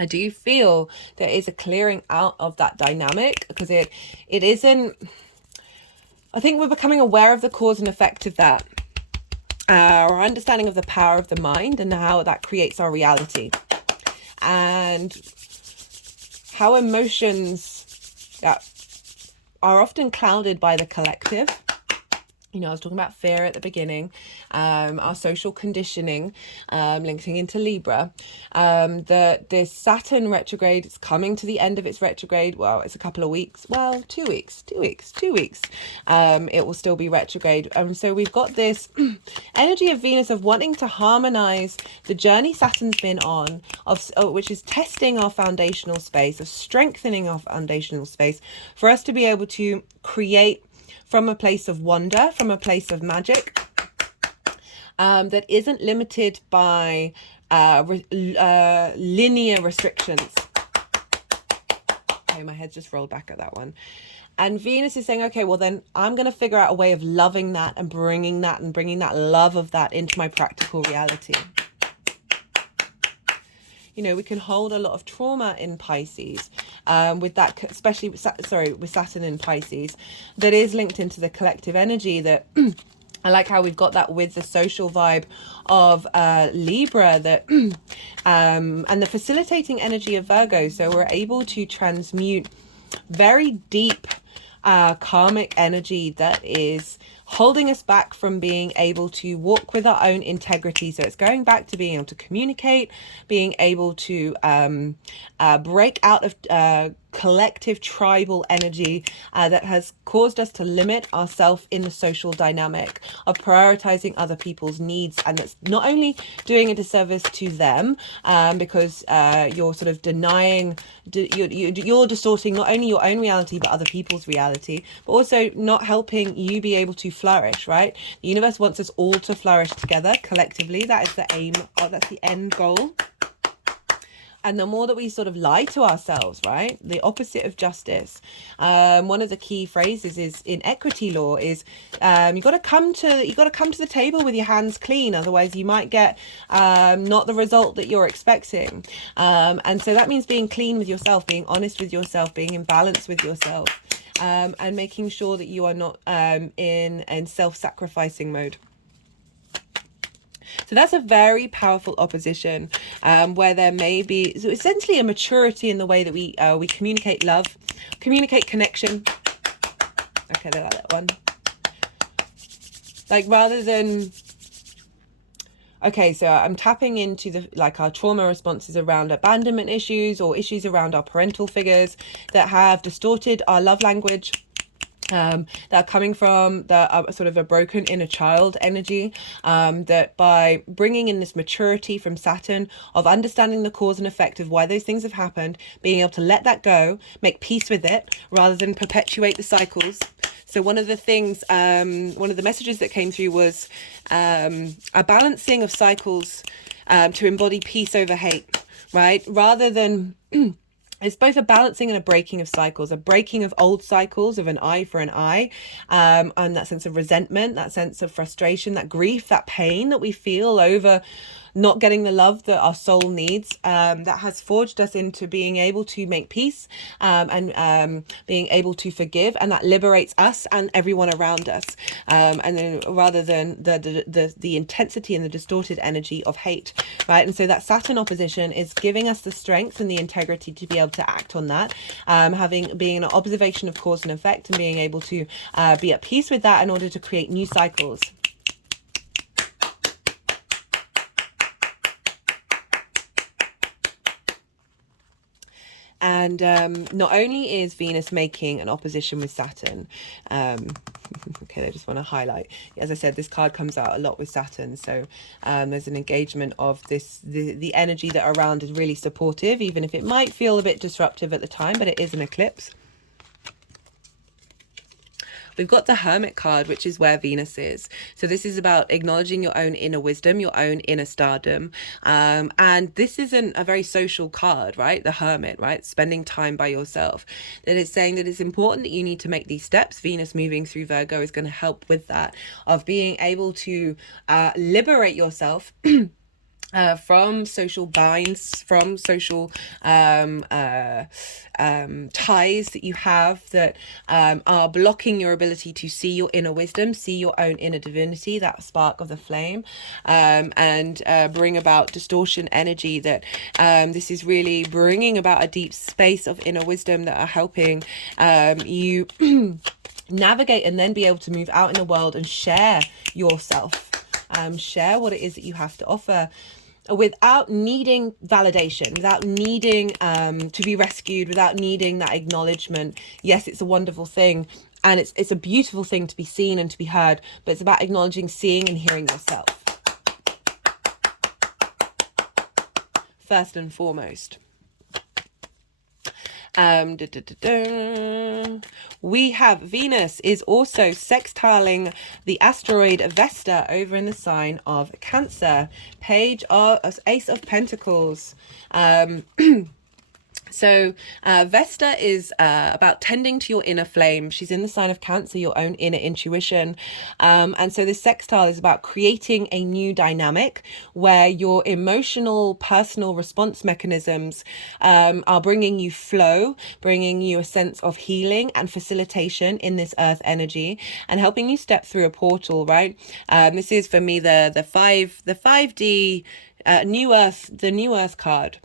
I do feel there is a clearing out of that dynamic, because it isn't, I think we're becoming aware of the cause and effect of that. Our understanding of the power of the mind and how that creates our reality. And how emotions that are often clouded by the collective. You know, I was talking about fear at the beginning, our social conditioning, linking into Libra. This Saturn retrograde is coming to the end of its retrograde. Well, it's a couple of weeks. Well, 2 weeks. It will still be retrograde. So we've got this energy of Venus of wanting to harmonize the journey Saturn's been on, which is testing our foundational space, of strengthening our foundational space, for us to be able to create from a place of wonder, from a place of magic, that isn't limited by linear restrictions. Okay, my head just rolled back at that one. And Venus is saying, okay, well then I'm going to figure out a way of loving that and bringing that love of that into my practical reality. You know, we can hold a lot of trauma in Pisces, with that, especially with Saturn in Pisces, that is linked into the collective energy. That I like how we've got that with the social vibe of Libra, that and the facilitating energy of Virgo. So we're able to transmute very deep karmic energy that is holding us back from being able to walk with our own integrity. So it's going back to being able to communicate, being able to break out of collective tribal energy that has caused us to limit ourselves in the social dynamic of prioritizing other people's needs. And that's not only doing a disservice to them, because you're sort of denying, you're distorting not only your own reality but other people's reality, but also not helping you be able to flourish, right? The universe wants us all to flourish together collectively. That is the aim, that's the end goal. And the more that we sort of lie to ourselves, right, the opposite of justice. One of the key phrases is in equity law is you got to come to the table with your hands clean, otherwise you might get not the result that you're expecting. And so that means being clean with yourself, being honest with yourself, being in balance with yourself, and making sure that you are not in self-sacrificing mode. So that's a very powerful opposition, where there may be essentially a maturity in the way that we communicate love, communicate connection. Okay, I like that one. Like, rather than, okay, so I'm tapping into our trauma responses around abandonment issues, or issues around our parental figures that have distorted our love language. That are coming from the sort of a broken inner child energy, that by bringing in this maturity from Saturn of understanding the cause and effect of why those things have happened, being able to let that go, make peace with it, rather than perpetuate the cycles. So one of the things, one of the messages that came through was a balancing of cycles to embody peace over hate, right? Rather than... It's both a balancing and a breaking of cycles, a breaking of old cycles of an eye for an eye, and that sense of resentment, that sense of frustration, that grief, that pain that we feel over not getting the love that our soul needs, that has forged us into being able to make peace, and being able to forgive, and that liberates us and everyone around us, and then rather than the intensity and the distorted energy of hate, right? And so that Saturn opposition is giving us the strength and the integrity to be able to act on that, being an observation of cause and effect, and being able to be at peace with that in order to create new cycles. And not only is Venus making an opposition with Saturn, okay, I just want to highlight, as I said, this card comes out a lot with Saturn, so there's an engagement of this, the energy that around is really supportive, even if it might feel a bit disruptive at the time, but it is an eclipse. we've got the Hermit card, which is where Venus is. So this is about acknowledging your own inner wisdom, your own inner stardom. And this isn't a very social card, right? The Hermit, right? Spending time by yourself. That is saying that it's important that you need to make these steps. Venus moving through Virgo is going to help with that, of being able to liberate yourself from social binds, from social ties that you have that are blocking your ability to see your inner wisdom, see your own inner divinity, that spark of the flame, and bring about distortion energy. That this is really bringing about a deep space of inner wisdom that are helping you navigate and then be able to move out in the world and share yourself, share what it is that you have to offer, without needing validation, without needing to be rescued, without needing that acknowledgement. Yes, it's a wonderful thing, and it's a beautiful thing to be seen and to be heard, but it's about acknowledging, seeing and hearing yourself first and foremost. We have Venus is also sextiling the asteroid Vesta over in the sign of Cancer. Page of Ace of Pentacles. So Vesta is about tending to your inner flame. She's in the sign of Cancer, your own inner intuition. And so this sextile is about creating a new dynamic where your emotional, personal response mechanisms are bringing you flow, bringing you a sense of healing and facilitation in this earth energy, and helping you step through a portal, right? This is for me the 5D the New Earth card.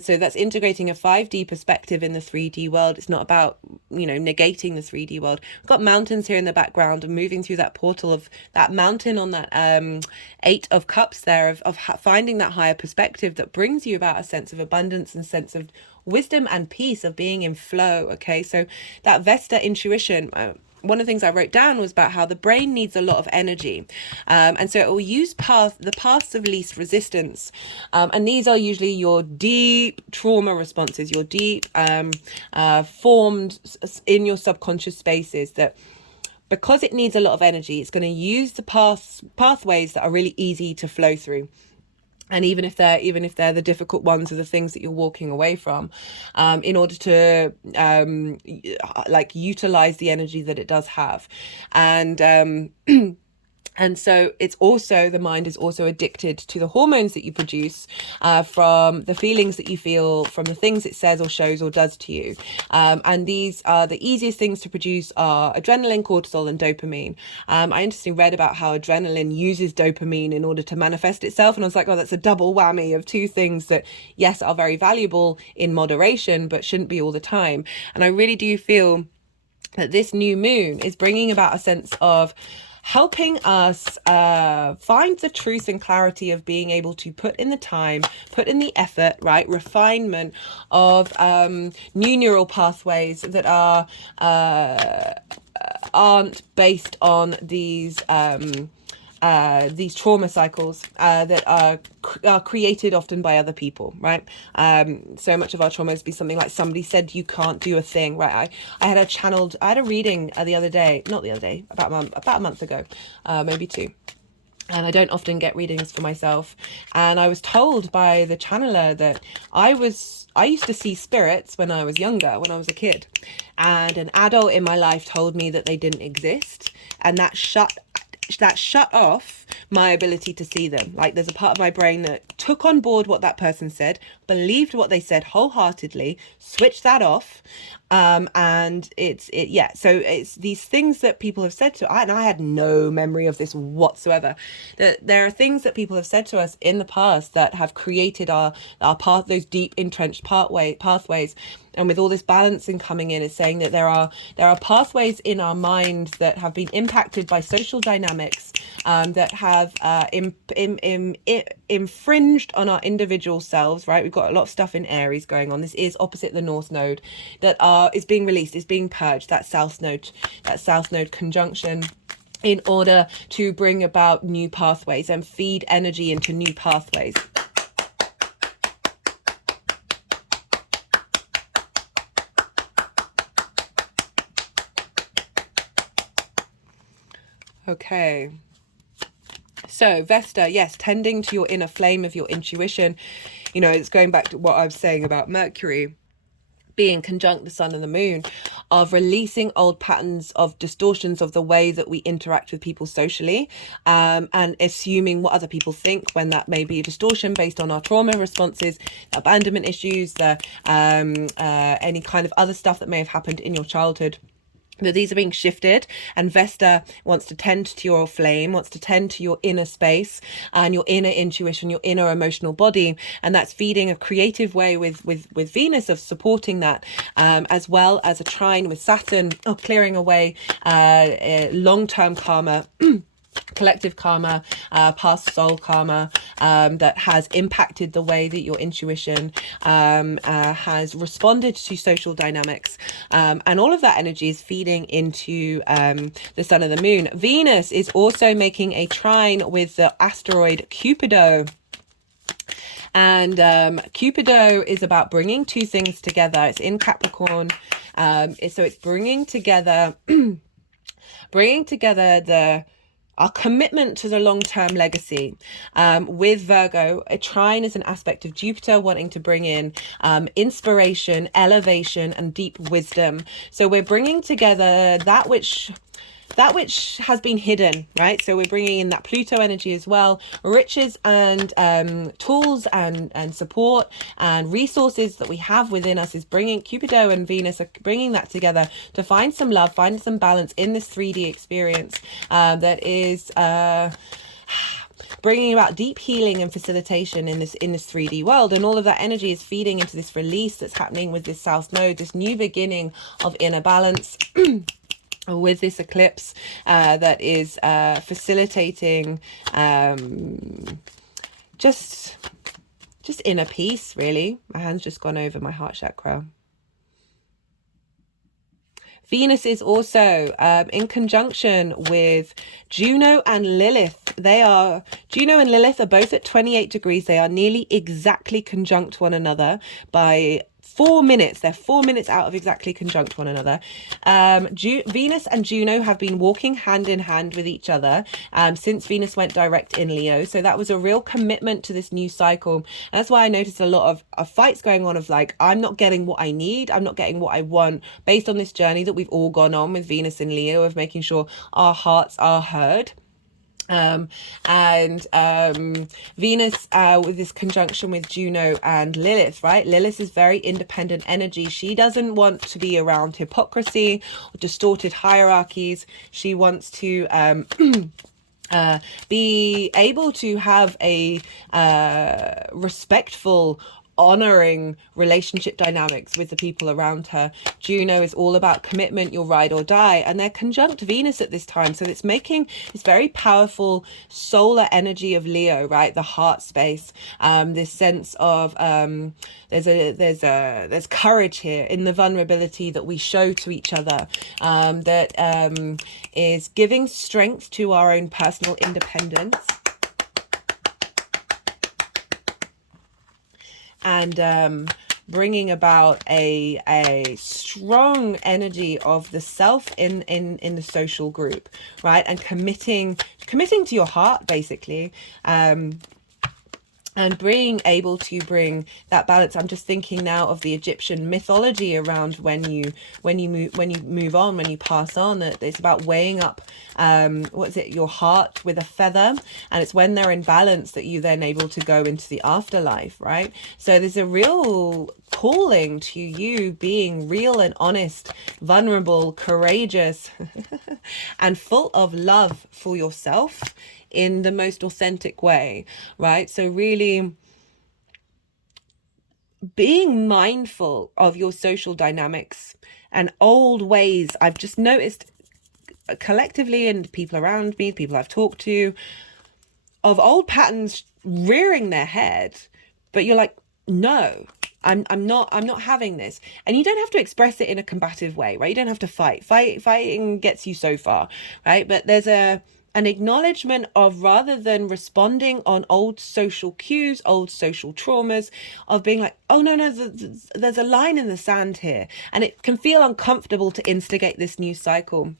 So that's integrating a 5D perspective in the 3D world. It's not about, negating the 3D world. We've got mountains here in the background, and moving through that portal of that mountain on that 8 of Cups there, of finding that higher perspective that brings you about a sense of abundance and sense of wisdom and peace, of being in flow. Okay, so that Vesta intuition, one of the things I wrote down was about how the brain needs a lot of energy, and so it will use the paths of least resistance, and these are usually your deep trauma responses, your deep formed in your subconscious spaces, that because it needs a lot of energy, it's going to use the pathways that are really easy to flow through. And even if they're the difficult ones, or the things that you're walking away from, in order to utilize the energy that it does have. And and so it's also, the mind is also addicted to the hormones that you produce from the feelings that you feel, from the things it says or shows or does to you. And these are the easiest things to produce are adrenaline, cortisol, and dopamine. I interestingly read about how adrenaline uses dopamine in order to manifest itself. And I was like, oh, that's a double whammy of two things that, yes, are very valuable in moderation, but shouldn't be all the time. And I really do feel that this new moon is bringing about a sense of helping us find the truth and clarity of being able to put in the time, put in the effort, right? Refinement of new neural pathways that aren't based on these trauma cycles that are created often by other people, right? So much of our trauma has been something like, somebody said you can't do a thing, right? I had a reading the other day, not the other day, about a month ago, maybe 2. And I don't often get readings for myself. And I was told by the channeler that I used to see spirits when I was younger, when I was a kid. And an adult in my life told me that they didn't exist. And that shut off my ability to see them. Like, there's a part of my brain that took on board what that person said, believed what they said wholeheartedly, switched that off. And so it's these things that people have said to, and I had no memory of this whatsoever, that there are things that people have said to us in the past that have created our path, those deep entrenched pathways. And with all this balancing coming in, is saying that there are pathways in our mind that have been impacted by social dynamics, that have infringed on our individual selves, right? We've got a lot of stuff in Aries going on. This is opposite the North Node that is being released, is being purged, that South Node conjunction, in order to bring about new pathways and feed energy into new pathways. Okay. So Vesta, yes, tending to your inner flame of your intuition. You know, it's going back to what I was saying about Mercury being conjunct the sun and the moon, of releasing old patterns of distortions of the way that we interact with people socially, and assuming what other people think, when that may be a distortion based on our trauma responses, abandonment issues, any kind of other stuff that may have happened in your childhood. That these are being shifted, and Vesta wants to tend to your flame, wants to tend to your inner space and your inner intuition, your inner emotional body, and that's feeding a creative way with Venus of supporting that, as well as a trine with Saturn of clearing away long-term karma. Collective karma, past soul karma, that has impacted the way that your intuition has responded to social dynamics, and all of that energy is feeding into the sun and the moon. Venus is also making a trine with the asteroid Cupido. And Cupido is about bringing two things together. It's in Capricorn, so it's bringing together our commitment to the long-term legacy. With Virgo, a trine is an aspect of Jupiter wanting to bring in inspiration, elevation, and deep wisdom. So we're bringing together that which has been hidden, right? So we're bringing in that Pluto energy as well, riches and tools and support and resources that we have within us. Is bringing Cupido and Venus are bringing that together to find some love, find some balance in this 3D experience that is bringing about deep healing and facilitation in this 3D world. And all of that energy is feeding into this release that's happening with this South Node, this new beginning of inner balance. With this eclipse that is facilitating just inner peace, really. My hand's just gone over my heart chakra. Venus is also in conjunction with Juno and Lilith. Juno and Lilith are both at 28 degrees. They are nearly exactly conjunct one another by 4 minutes. They're 4 minutes out of exactly conjunct one another. Venus and Juno have been walking hand in hand with each other since Venus went direct in Leo. So that was a real commitment to this new cycle. And that's why I noticed a lot of fights going on of like, I'm not getting what I need. I'm not getting what I want, based on this journey that we've all gone on with Venus and Leo of making sure our hearts are heard. Venus with this conjunction with Juno and Lilith, right? Lilith is very independent energy. She doesn't want to be around hypocrisy or distorted hierarchies. She wants to be able to have a respectful, honoring relationship dynamics with the people around her. Juno is all about commitment, your ride or die, and they're conjunct Venus at this time, so it's making this very powerful solar energy of Leo, right? The heart space, this sense of there's courage here in the vulnerability that we show to each other, that is giving strength to our own personal independence. And bringing about a strong energy of the self in the social group, right? And committing to your heart, basically, and being able to bring that balance. I'm just thinking now of the Egyptian mythology around when you move on, when you pass on, that it's about weighing up your heart with a feather, and it's when they're in balance that you then able to go into the afterlife, right? So there's a real calling to you being real and honest, vulnerable, courageous, and full of love for yourself in the most authentic way, right? So really being mindful of your social dynamics and old ways. I've just noticed collectively, and people around me, people I've talked to, of old patterns rearing their head, but you're like, no, I'm not having this. And you don't have to express it in a combative way, right? You don't have to fighting gets you so far, right? But there's an acknowledgement of, rather than responding on old social cues, old social traumas, of being like, oh no, there's a line in the sand here, and it can feel uncomfortable to instigate this new cycle.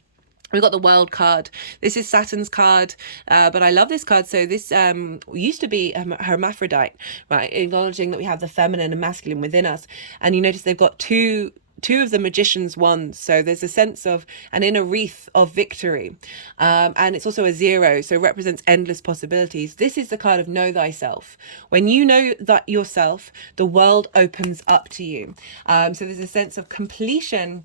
We've got the World card. This is Saturn's card, but I love this card. So this used to be a hermaphrodite, right? Acknowledging that we have the feminine and masculine within us. And you notice they've got two of the magician's wands, so there's a sense of an inner wreath of victory, and it's also a 0, so it represents endless possibilities. This is the card of know thyself. When you know that yourself, the world opens up to you. So there's a sense of completion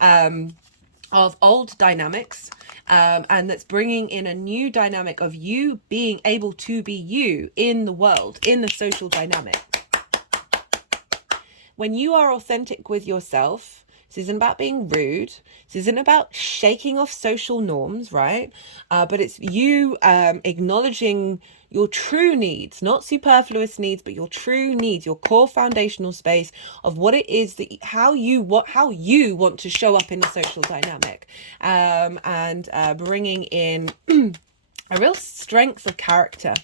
of old dynamics, and that's bringing in a new dynamic of you being able to be you in the world, in the social dynamic. When you are authentic with yourself, this isn't about being rude. This isn't about shaking off social norms, right? But it's you acknowledging your true needs, not superfluous needs, but your true needs, your core foundational space of what it is that how you want to show up in the social dynamic, and bringing in a real strength of character.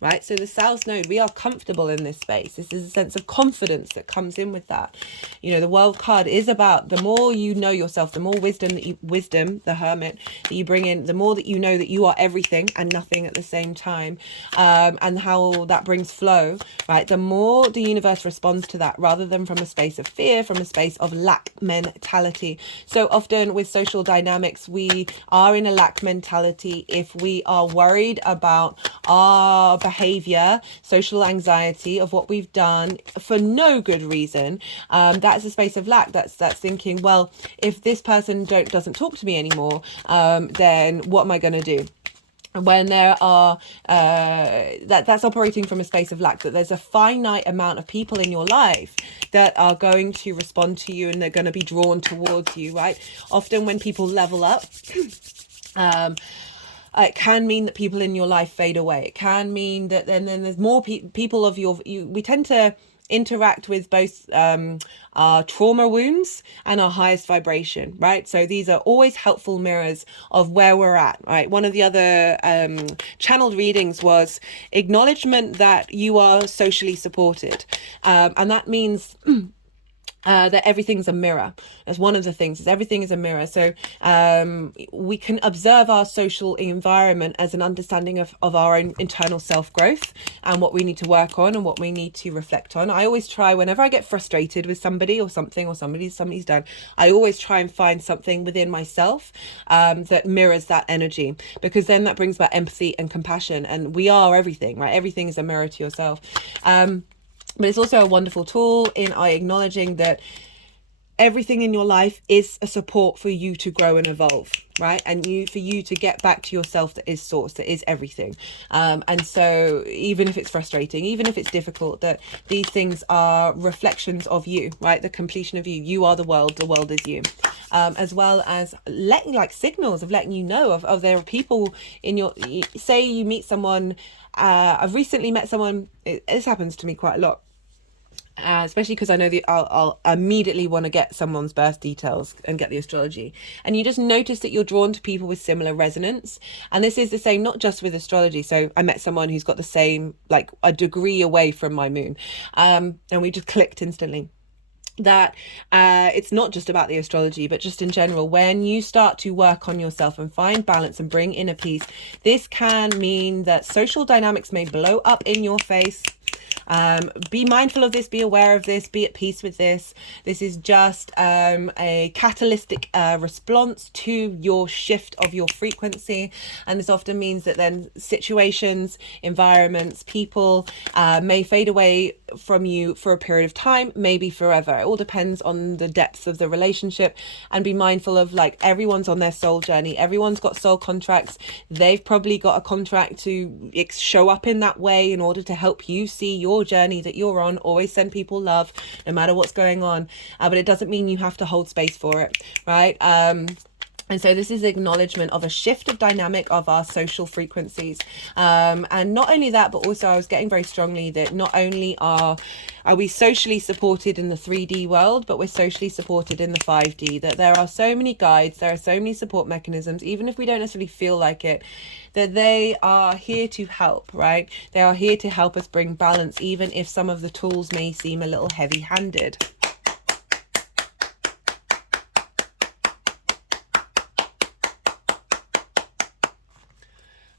Right, so the South Node, we are comfortable in this space. This is a sense of confidence that comes in with that. You know, the World card is about the more you know yourself, the more wisdom, the Hermit, that you bring in, the more that you know that you are everything and nothing at the same time, and how that brings flow, right? The more the universe responds to that, rather than from a space of fear, from a space of lack mentality. So often with social dynamics, we are in a lack mentality if we are worried about our behavior, social anxiety of what we've done for no good reason. That's a space of lack. That's thinking, well, if this person doesn't talk to me anymore, then what am I going to do? When there are that's operating from a space of lack, that there's a finite amount of people in your life that are going to respond to you and they're going to be drawn towards you, right? Often when people level up, it can mean that people in your life fade away. It can mean that then there's more people of we tend to interact with both our trauma wounds and our highest vibration, right? So these are always helpful mirrors of where we're at, right? One of the other channeled readings was acknowledgement that you are socially supported, and that means that everything's a mirror. That's one of the things, is everything is a mirror. So we can observe our social environment as an understanding of our own internal self-growth and what we need to work on and what we need to reflect on. I always try, whenever I get frustrated with somebody or something, or somebody's done, I always try and find something within myself that mirrors that energy, because then that brings about empathy and compassion, and we are everything, right? Everything is a mirror to yourself. But it's also a wonderful tool in acknowledging that everything in your life is a support for you to grow and evolve, right? And for you to get back to yourself that is source, that is everything. And so even if it's frustrating, even if it's difficult, that these things are reflections of you, right? The completion of you. You are the world is you. As well as signals of letting you know of there are people in your, say you meet someone. I've recently met someone, this happens to me quite a lot, especially because I know that I'll immediately want to get someone's birth details and get the astrology, and you just notice that you're drawn to people with similar resonance. And this is the same not just with astrology. So I met someone who's got the same, like a degree away from my moon, and we just clicked instantly. That it's not just about the astrology, but just in general, when you start to work on yourself and find balance and bring inner peace, this can mean that social dynamics may blow up in your face. Be mindful of this, be aware of this, be at peace with this. This is just a catalytic response to your shift of your frequency. And this often means that then situations, environments, people may fade away from you for a period of time, maybe forever. It all depends on the depth of the relationship. And be mindful of, like, everyone's on their soul journey. Everyone's got soul contracts. They've probably got a contract to show up in that way in order to help you see your journey that you're on. Always send people love no matter what's going on, but it doesn't mean you have to hold space for it, right? And so this is acknowledgement of a shift of dynamic of our social frequencies. And not only that, but also I was getting very strongly that not only are we socially supported in the 3D world, but we're socially supported in the 5D, that there are so many guides, there are so many support mechanisms, even if we don't necessarily feel like it, that they are here to help, right? They are here to help us bring balance, even if some of the tools may seem a little heavy-handed.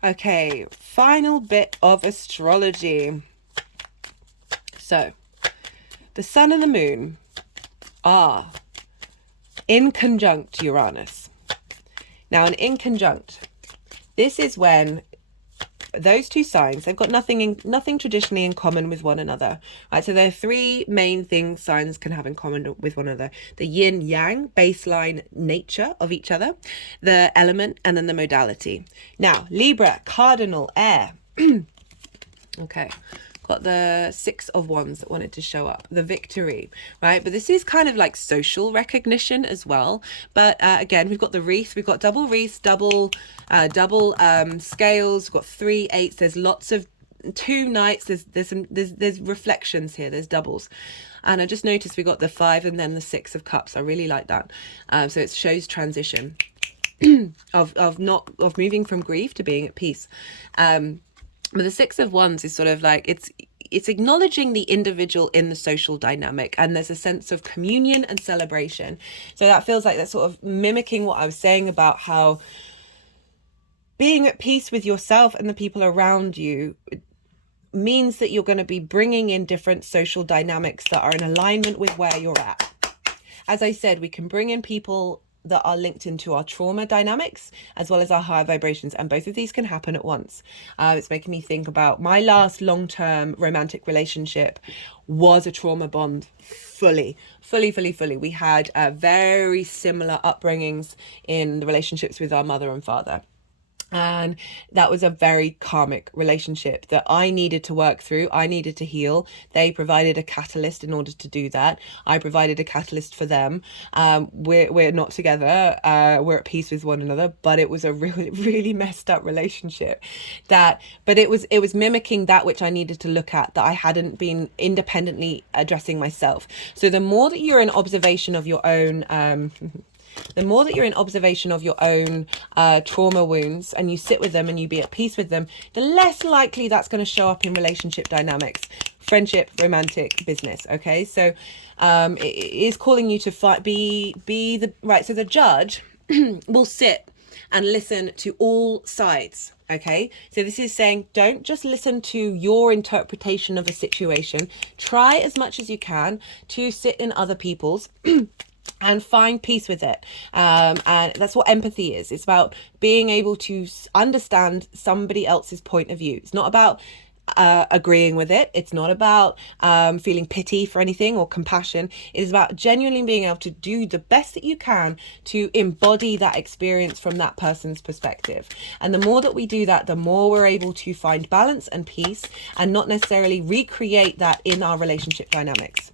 Okay, final bit of astrology. So, the sun and the moon are in conjunct Uranus. Now, an in conjunct, this is when those two signs, they've got nothing traditionally in common with one another, right? So there are three main things signs can have in common with one another: the yin yang baseline nature of each other, the element, and then the modality. Now, Libra, cardinal air. Okay, got the 6 of Wands that wanted to show up, the victory, right? But this is kind of like social recognition as well. But again, we've got the wreath, we've got double wreaths, double scales, we've got 3 8s. There's lots of 2 knights. There's reflections here. There's doubles. And I just noticed we got the 5 and then the 6 of Cups. I really like that. So it shows transition of moving from grief to being at peace. But the 6 of Wands is sort of like, it's acknowledging the individual in the social dynamic, and there's a sense of communion and celebration. So that feels like that's sort of mimicking what I was saying about how being at peace with yourself and the people around you means that you're going to be bringing in different social dynamics that are in alignment with where you're at. As I said, we can bring in people that are linked into our trauma dynamics as well as our higher vibrations, and both of these can happen at once. It's making me think about my last long-term romantic relationship was a trauma bond, fully. We had very similar upbringings in the relationships with our mother and father. And that was a very karmic relationship that I needed to work through. I needed to heal. They provided a catalyst in order to do that. I provided a catalyst for them. We're not together. We're at peace with one another. But it was a really messed up relationship. But it was mimicking that which I needed to look at, that I hadn't been independently addressing myself. So the more that you're in observation of your own trauma wounds, and you sit with them and you be at peace with them, the less likely that's going to show up in relationship dynamics, friendship, romantic, business. Okay, so it is calling you to be the right. So the judge will sit and listen to all sides. Okay, so this is saying, don't just listen to your interpretation of a situation. Try as much as you can to sit in other people's and find peace with it. And that's what empathy is. It's about being able to understand somebody else's point of view. It's not about agreeing with it. It's not about feeling pity for anything or compassion. It is about genuinely being able to do the best that you can to embody that experience from that person's perspective. And the more that we do that, the more we're able to find balance and peace, and not necessarily recreate that in our relationship dynamics.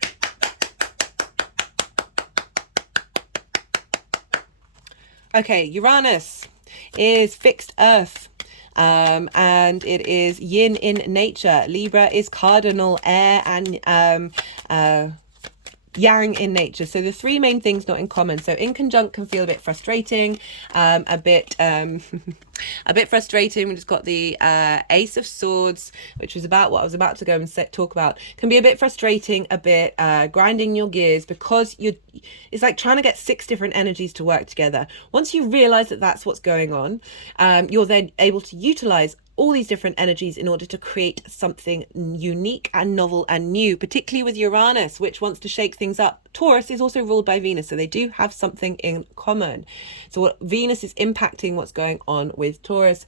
Okay, Uranus is fixed earth, and it is yin in nature. Libra is cardinal air and yang in nature. So the 3 main things not in common. So in conjunct can feel a bit frustrating, a bit frustrating. We just got the Ace of Swords, which was about what I was about to go and talk about. Can be a bit frustrating, a bit grinding your gears, because it's like trying to get 6 different energies to work together. Once you realize that that's what's going on, you're then able to utilize all these different energies in order to create something unique and novel and new, particularly with Uranus, which wants to shake things up. Taurus is also ruled by Venus, so they do have something in common. So what Venus is impacting what's going on with Taurus,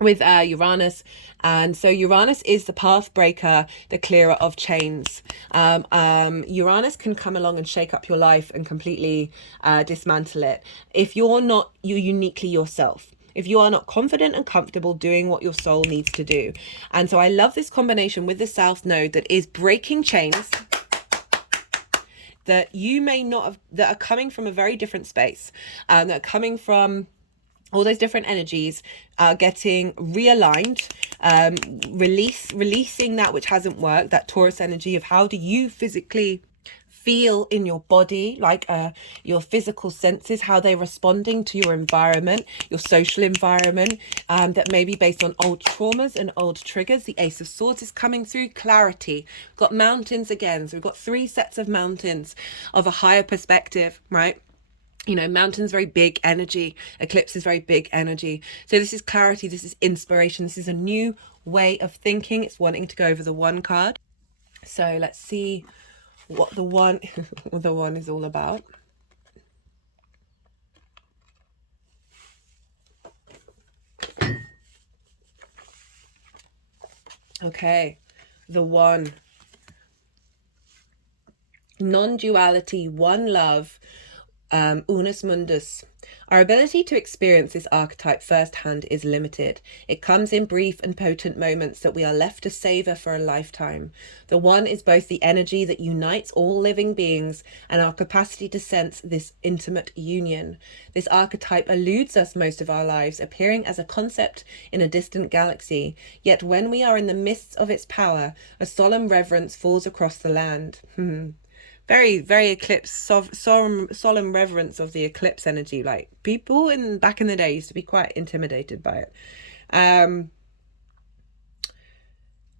with Uranus. And so Uranus is the path breaker, the clearer of chains. Uranus can come along and shake up your life and completely dismantle it if you're not uniquely yourself, if you are not confident and comfortable doing what your soul needs to do. And so I love this combination with the South Node that is breaking chains that you may not have, that are coming from a very different space, that are coming from all those different energies, getting realigned, releasing that which hasn't worked, that Taurus energy of how do you physically feel in your body, like your physical senses, how they're responding to your environment, your social environment, that may be based on old traumas and old triggers. The Ace of Swords is coming through, clarity. We've got mountains again, so we've got 3 sets of mountains of a higher perspective, right? You know, mountain's very big energy. Eclipse is very big energy. So this is clarity. This is inspiration. This is a new way of thinking. It's wanting to go over the one card. So let's see what the one, what the one is all about. Okay, the one. Non-duality, one love, unus mundus. Our ability to experience this archetype firsthand is limited. It comes in brief and potent moments that we are left to savor for a lifetime. The one is both the energy that unites all living beings and our capacity to sense this intimate union. This archetype eludes us most of our lives, appearing as a concept in a distant galaxy. Yet when we are in the midst of its power, a solemn reverence falls across the land. Very, very eclipse, solemn reverence of the eclipse energy. Like, people back in the day used to be quite intimidated by it.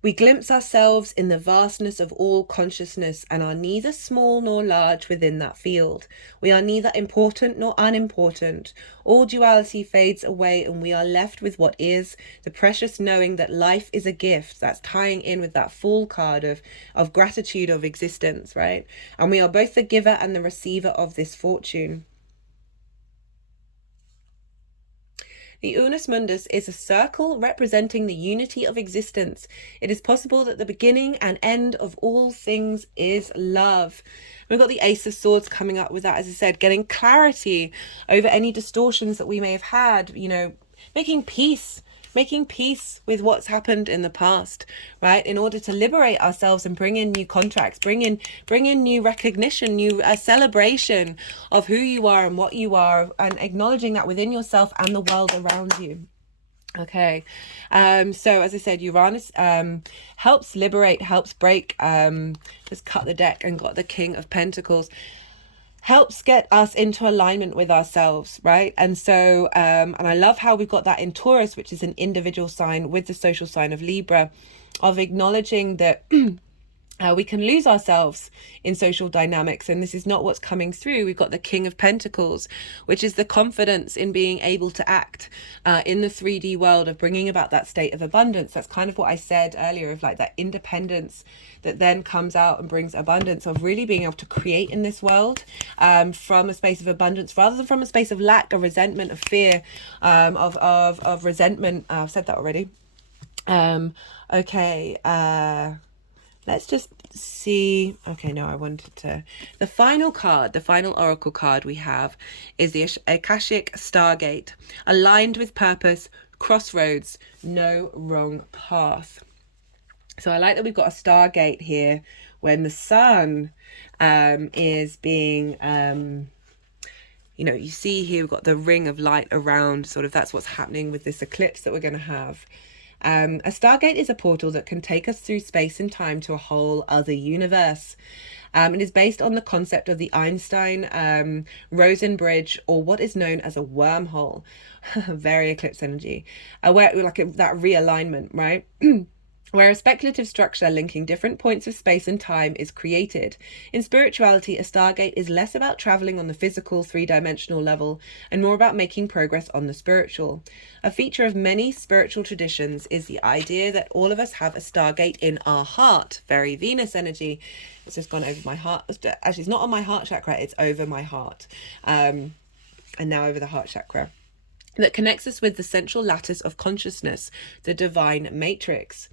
We glimpse ourselves in the vastness of all consciousness and are neither small nor large within that field. We are neither important nor unimportant. All duality fades away and we are left with what is, the precious knowing that life is a gift. That's tying in with that Fool card of gratitude of existence, right? And we are both the giver and the receiver of this fortune. The unus mundus is a circle representing the unity of existence. It is possible that the beginning and end of all things is love. We've got the Ace of Swords coming up with that, as I said, getting clarity over any distortions that we may have had, you know, making peace with what's happened in the past, right? In order to liberate ourselves and bring in new contracts, bring in new recognition, new celebration of who you are and what you are, and acknowledging that within yourself and the world around you. Okay, so as I said, Uranus helps liberate, helps break. Just cut the deck and got the King of Pentacles. Helps get us into alignment with ourselves, right? And so, and I love how we've got that in Taurus, which is an individual sign, with the social sign of Libra, of acknowledging that we can lose ourselves in social dynamics, and this is not what's coming through. We've got the King of Pentacles, which is the confidence in being able to act in the 3D world, of bringing about that state of abundance. That's kind of what I said earlier, of like that independence that then comes out and brings abundance, of really being able to create in this world from a space of abundance rather than from a space of lack, of resentment, of fear, of resentment. I've said that already. Okay. Let's just see. Okay, no, I wanted to. The final card, the final oracle card we have is the Akashic Stargate. Aligned with purpose, crossroads, no wrong path. So I like that we've got a Stargate here when the sun is being, you know, you see here we've got the ring of light around, sort of that's what's happening with this eclipse that we're going to have. A Stargate is a portal that can take us through space and time to a whole other universe. It is based on the concept of the Einstein Rosen bridge, or what is known as a wormhole. Very eclipse energy. Where that realignment, right? Where a speculative structure linking different points of space and time is created. In spirituality, a Stargate is less about traveling on the physical, three-dimensional level and more about making progress on the spiritual. A feature of many spiritual traditions is the idea that all of us have a Stargate in our heart. Very Venus energy. It's just gone over my heart. Actually, it's not on my heart chakra, it's over my heart. And now over the heart chakra. That connects us with the central lattice of consciousness, the divine matrix.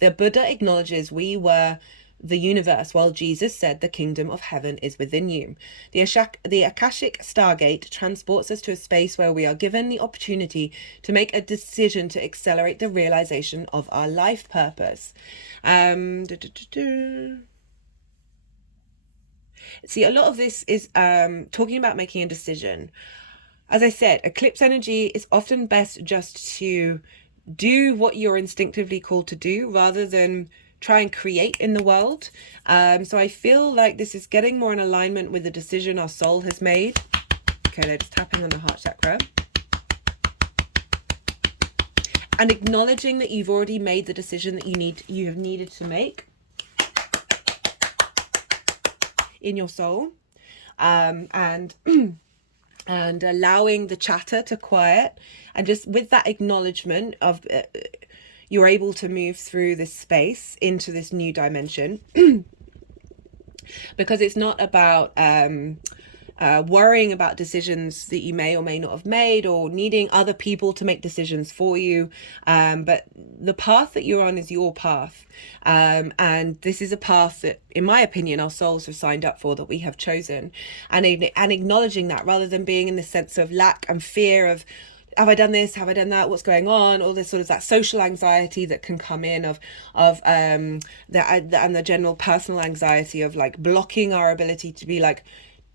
The Buddha acknowledges we were the universe, while Jesus said the kingdom of heaven is within you. The Akashic Stargate transports us to a space where we are given the opportunity to make a decision to accelerate the realization of our life purpose. See, a lot of this is talking about making a decision. As I said, eclipse energy is often best just to do what you're instinctively called to do rather than try and create in the world. So I feel like this is getting more in alignment with the decision our soul has made. Okay, they're just tapping on the heart chakra. And acknowledging that you've already made the decision that you have needed to make in your soul. And and allowing the chatter to quiet, and just with that acknowledgement of you're able to move through this space into this new dimension. Because it's not about worrying about decisions that you may or may not have made, or needing other people to make decisions for you, but the path that you're on is your path, and this is a path that, in my opinion, our souls have signed up for, that we have chosen, and acknowledging that, rather than being in the sense of lack and fear of, have I done this? Have I done that? What's going on? All this sort of that social anxiety that can come in of and the general personal anxiety of like blocking our ability to be like,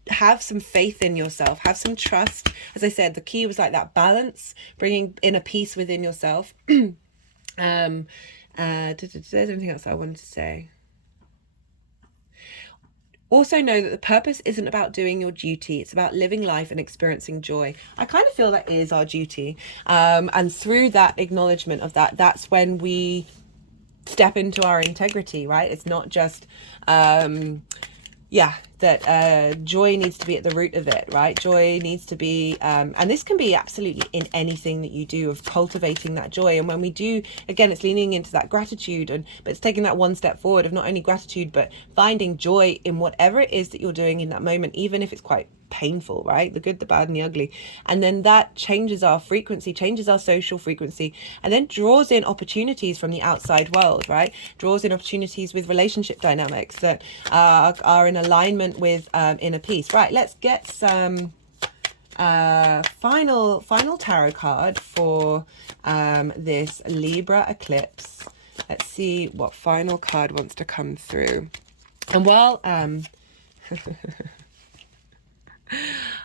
have some faith in yourself, have some trust. As I said, the key was like that balance, bringing in a peace within yourself. There's anything else I wanted to say? Also know that the purpose isn't about doing your duty. It's about living life and experiencing joy. I kind of feel that is our duty. And through that acknowledgement of that, that's when we step into our integrity, right? It's not just, that joy needs to be at the root of it, right? Joy needs to be, and this can be absolutely in anything that you do, of cultivating that joy. And when we do, again, it's leaning into that gratitude, but it's taking that one step forward of not only gratitude, but finding joy in whatever it is that you're doing in that moment, even if it's quite painful, right? The good, the bad, and the ugly. And then that changes our frequency, changes our social frequency, and then draws in opportunities from the outside world, right? Draws in opportunities with relationship dynamics that are in alignment with inner peace. Right, let's get some final tarot card for this Libra eclipse. Let's see what final card wants to come through. And while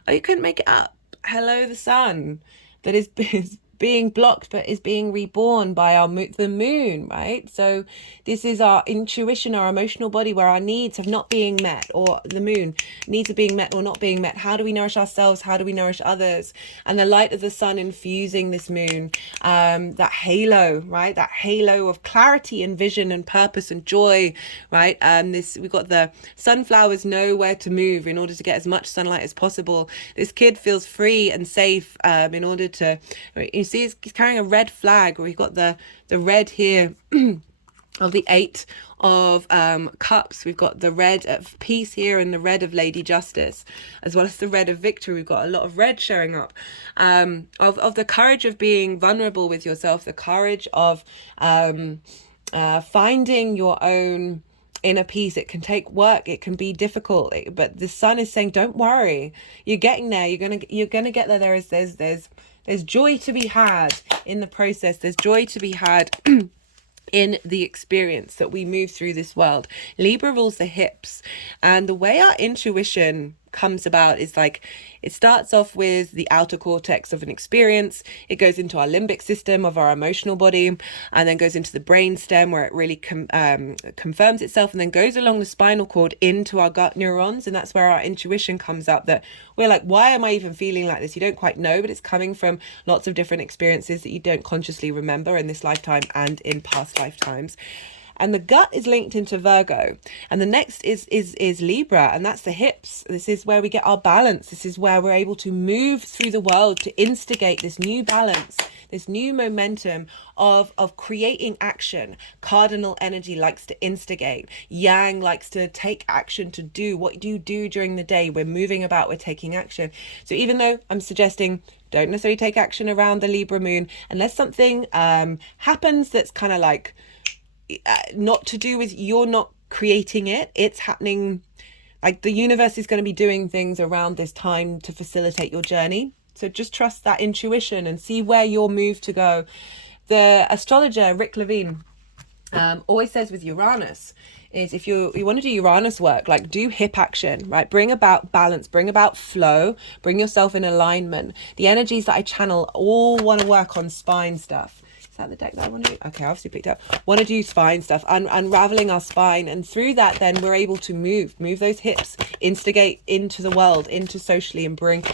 oh, you couldn't make it up. Hello, the sun that is being blocked but is being reborn by the moon, right? So this is our intuition, our emotional body, where our needs have not being met, or the moon needs are being met or not being met. How do we nourish ourselves? How do we nourish others? And the light of the sun infusing this moon, that halo, right? That halo of clarity and vision and purpose and joy, right? We've got the sunflowers know where to move in order to get as much sunlight as possible. This kid feels free and safe in order to, you see, he's carrying a red flag, or we've got the red here of the 8 of cups. We've got the red of peace here and the red of Lady Justice, as well as the red of victory. We've got a lot of red showing up, of the courage of being vulnerable with yourself, the courage of finding your own inner peace. It can take work, it can be difficult, but the sun is saying, don't worry, you're getting there, you're gonna get there. There's joy to be had in the process. There's joy to be had in the experience that we move through this world. Libra rules the hips, and the way our intuition comes about is like, it starts off with the outer cortex of an experience, it goes into our limbic system of our emotional body, and then goes into the brain stem where it really confirms itself, and then goes along the spinal cord into our gut neurons. And that's where our intuition comes up, that we're like, why am I even feeling like this? You don't quite know, but it's coming from lots of different experiences that you don't consciously remember in this lifetime and in past lifetimes. And the gut is linked into Virgo, and the next is Libra, and that's the hips. This is where we get our balance. This is where we're able to move through the world to instigate this new balance, this new momentum of creating action. Cardinal energy likes to instigate. Yang likes to take action, to do what you do during the day. We're moving about, we're taking action. So even though I'm suggesting don't necessarily take action around the Libra moon, unless something happens that's kind of like not to do with, you're not creating it, it's happening, like the universe is going to be doing things around this time to facilitate your journey. So just trust that intuition and see where you're moved to go. The astrologer Rick Levine always says with Uranus is, if you want to do Uranus work, like do hip action, right? Bring about balance, bring about flow, bring yourself in alignment. The energies that I channel all want to work on spine stuff. Is that the deck that I want to do? Okay, I obviously picked up. Want to do spine stuff, unraveling our spine. And through that, then we're able to move those hips, instigate into the world, into socially, and bring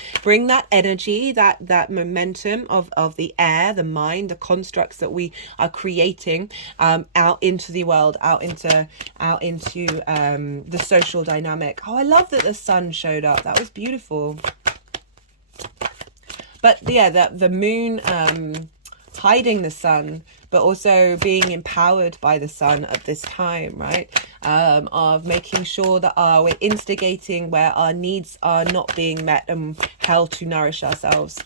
that energy, that momentum of the air, the mind, the constructs that we are creating out into the world, out into the social dynamic. Oh, I love that the sun showed up. That was beautiful. But yeah, the moon hiding the sun, but also being empowered by the sun at this time, right? Of making sure that we're instigating where our needs are not being met and how to nourish ourselves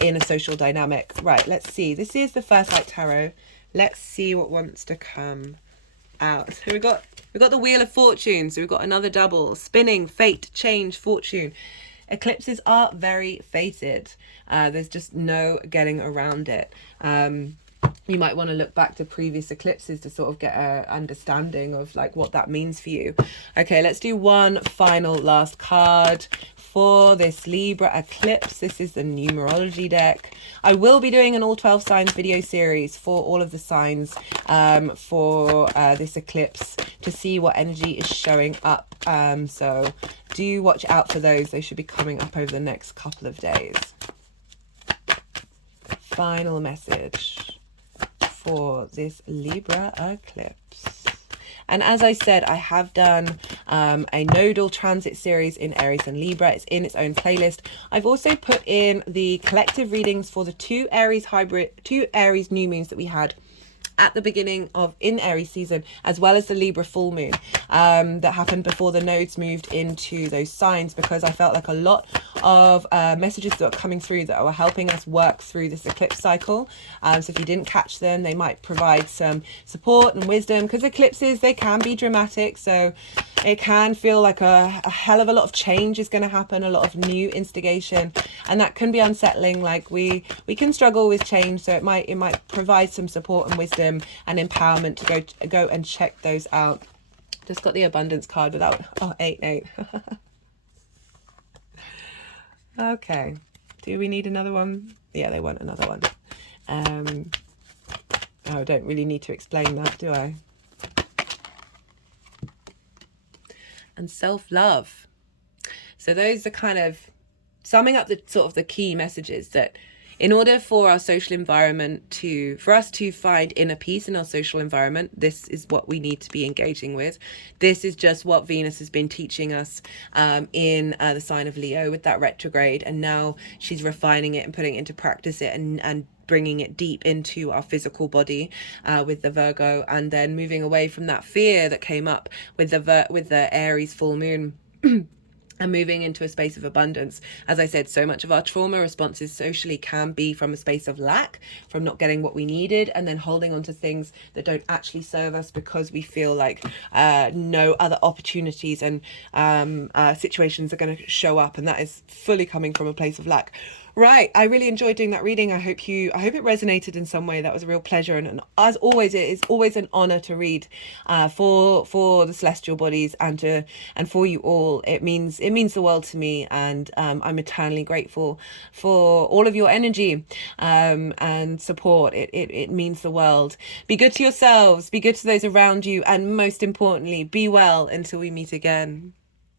in a social dynamic. Right, let's see. This is the First Light Tarot. Let's see what wants to come out. So we've got the Wheel of Fortune. So we've got another double. Spinning, fate, change, fortune. Eclipses are very fated. There's just no getting around it. You might want to look back to previous eclipses to sort of get a understanding of like what that means for you. Okay, let's do one final last card for this Libra eclipse. This is the numerology deck. I will be doing an all 12 signs video series for all of the signs for this eclipse to see what energy is showing up. So do watch out for those. They should be coming up over the next couple of days. Final message for this Libra eclipse. And as I said, I have done a nodal transit series in Aries and Libra. It's in its own playlist. I've also put in the collective readings for the two Aries new moons that we had at the beginning of in Aries season, as well as the Libra full moon that happened before the nodes moved into those signs, because I felt like a lot of messages that were coming through that were helping us work through this eclipse cycle. So if you didn't catch them, they might provide some support and wisdom, because eclipses, they can be dramatic. So it can feel like a hell of a lot of change is going to happen, a lot of new instigation, and that can be unsettling. Like we can struggle with change, so it might provide some support and wisdom and empowerment to go and check those out. Just got the abundance card without 8. Okay, do we need another one? Yeah, they want another one. I don't really need to explain that, do I? And self-love. So those are kind of summing up the sort of the key messages that in order for our social environment for us to find inner peace in our social environment, this is what we need to be engaging with. This is just what Venus has been teaching us in the sign of Leo with that retrograde. And now she's refining it and putting it into practice and bringing it deep into our physical body with the Virgo, and then moving away from that fear that came up with the Aries full moon. And moving into a space of abundance. As I said, so much of our trauma responses socially can be from a space of lack, from not getting what we needed, and then holding on to things that don't actually serve us because we feel like no other opportunities and situations are going to show up, and that is fully coming from a place of lack. Right, I really enjoyed doing that reading. I hope it resonated in some way. That was a real pleasure, and as always, it is always an honor to read for the celestial bodies and for you all. It means the world to me, and I'm eternally grateful for all of your energy and support. It means the world. Be good to yourselves, be good to those around you, and most importantly, be well until we meet again.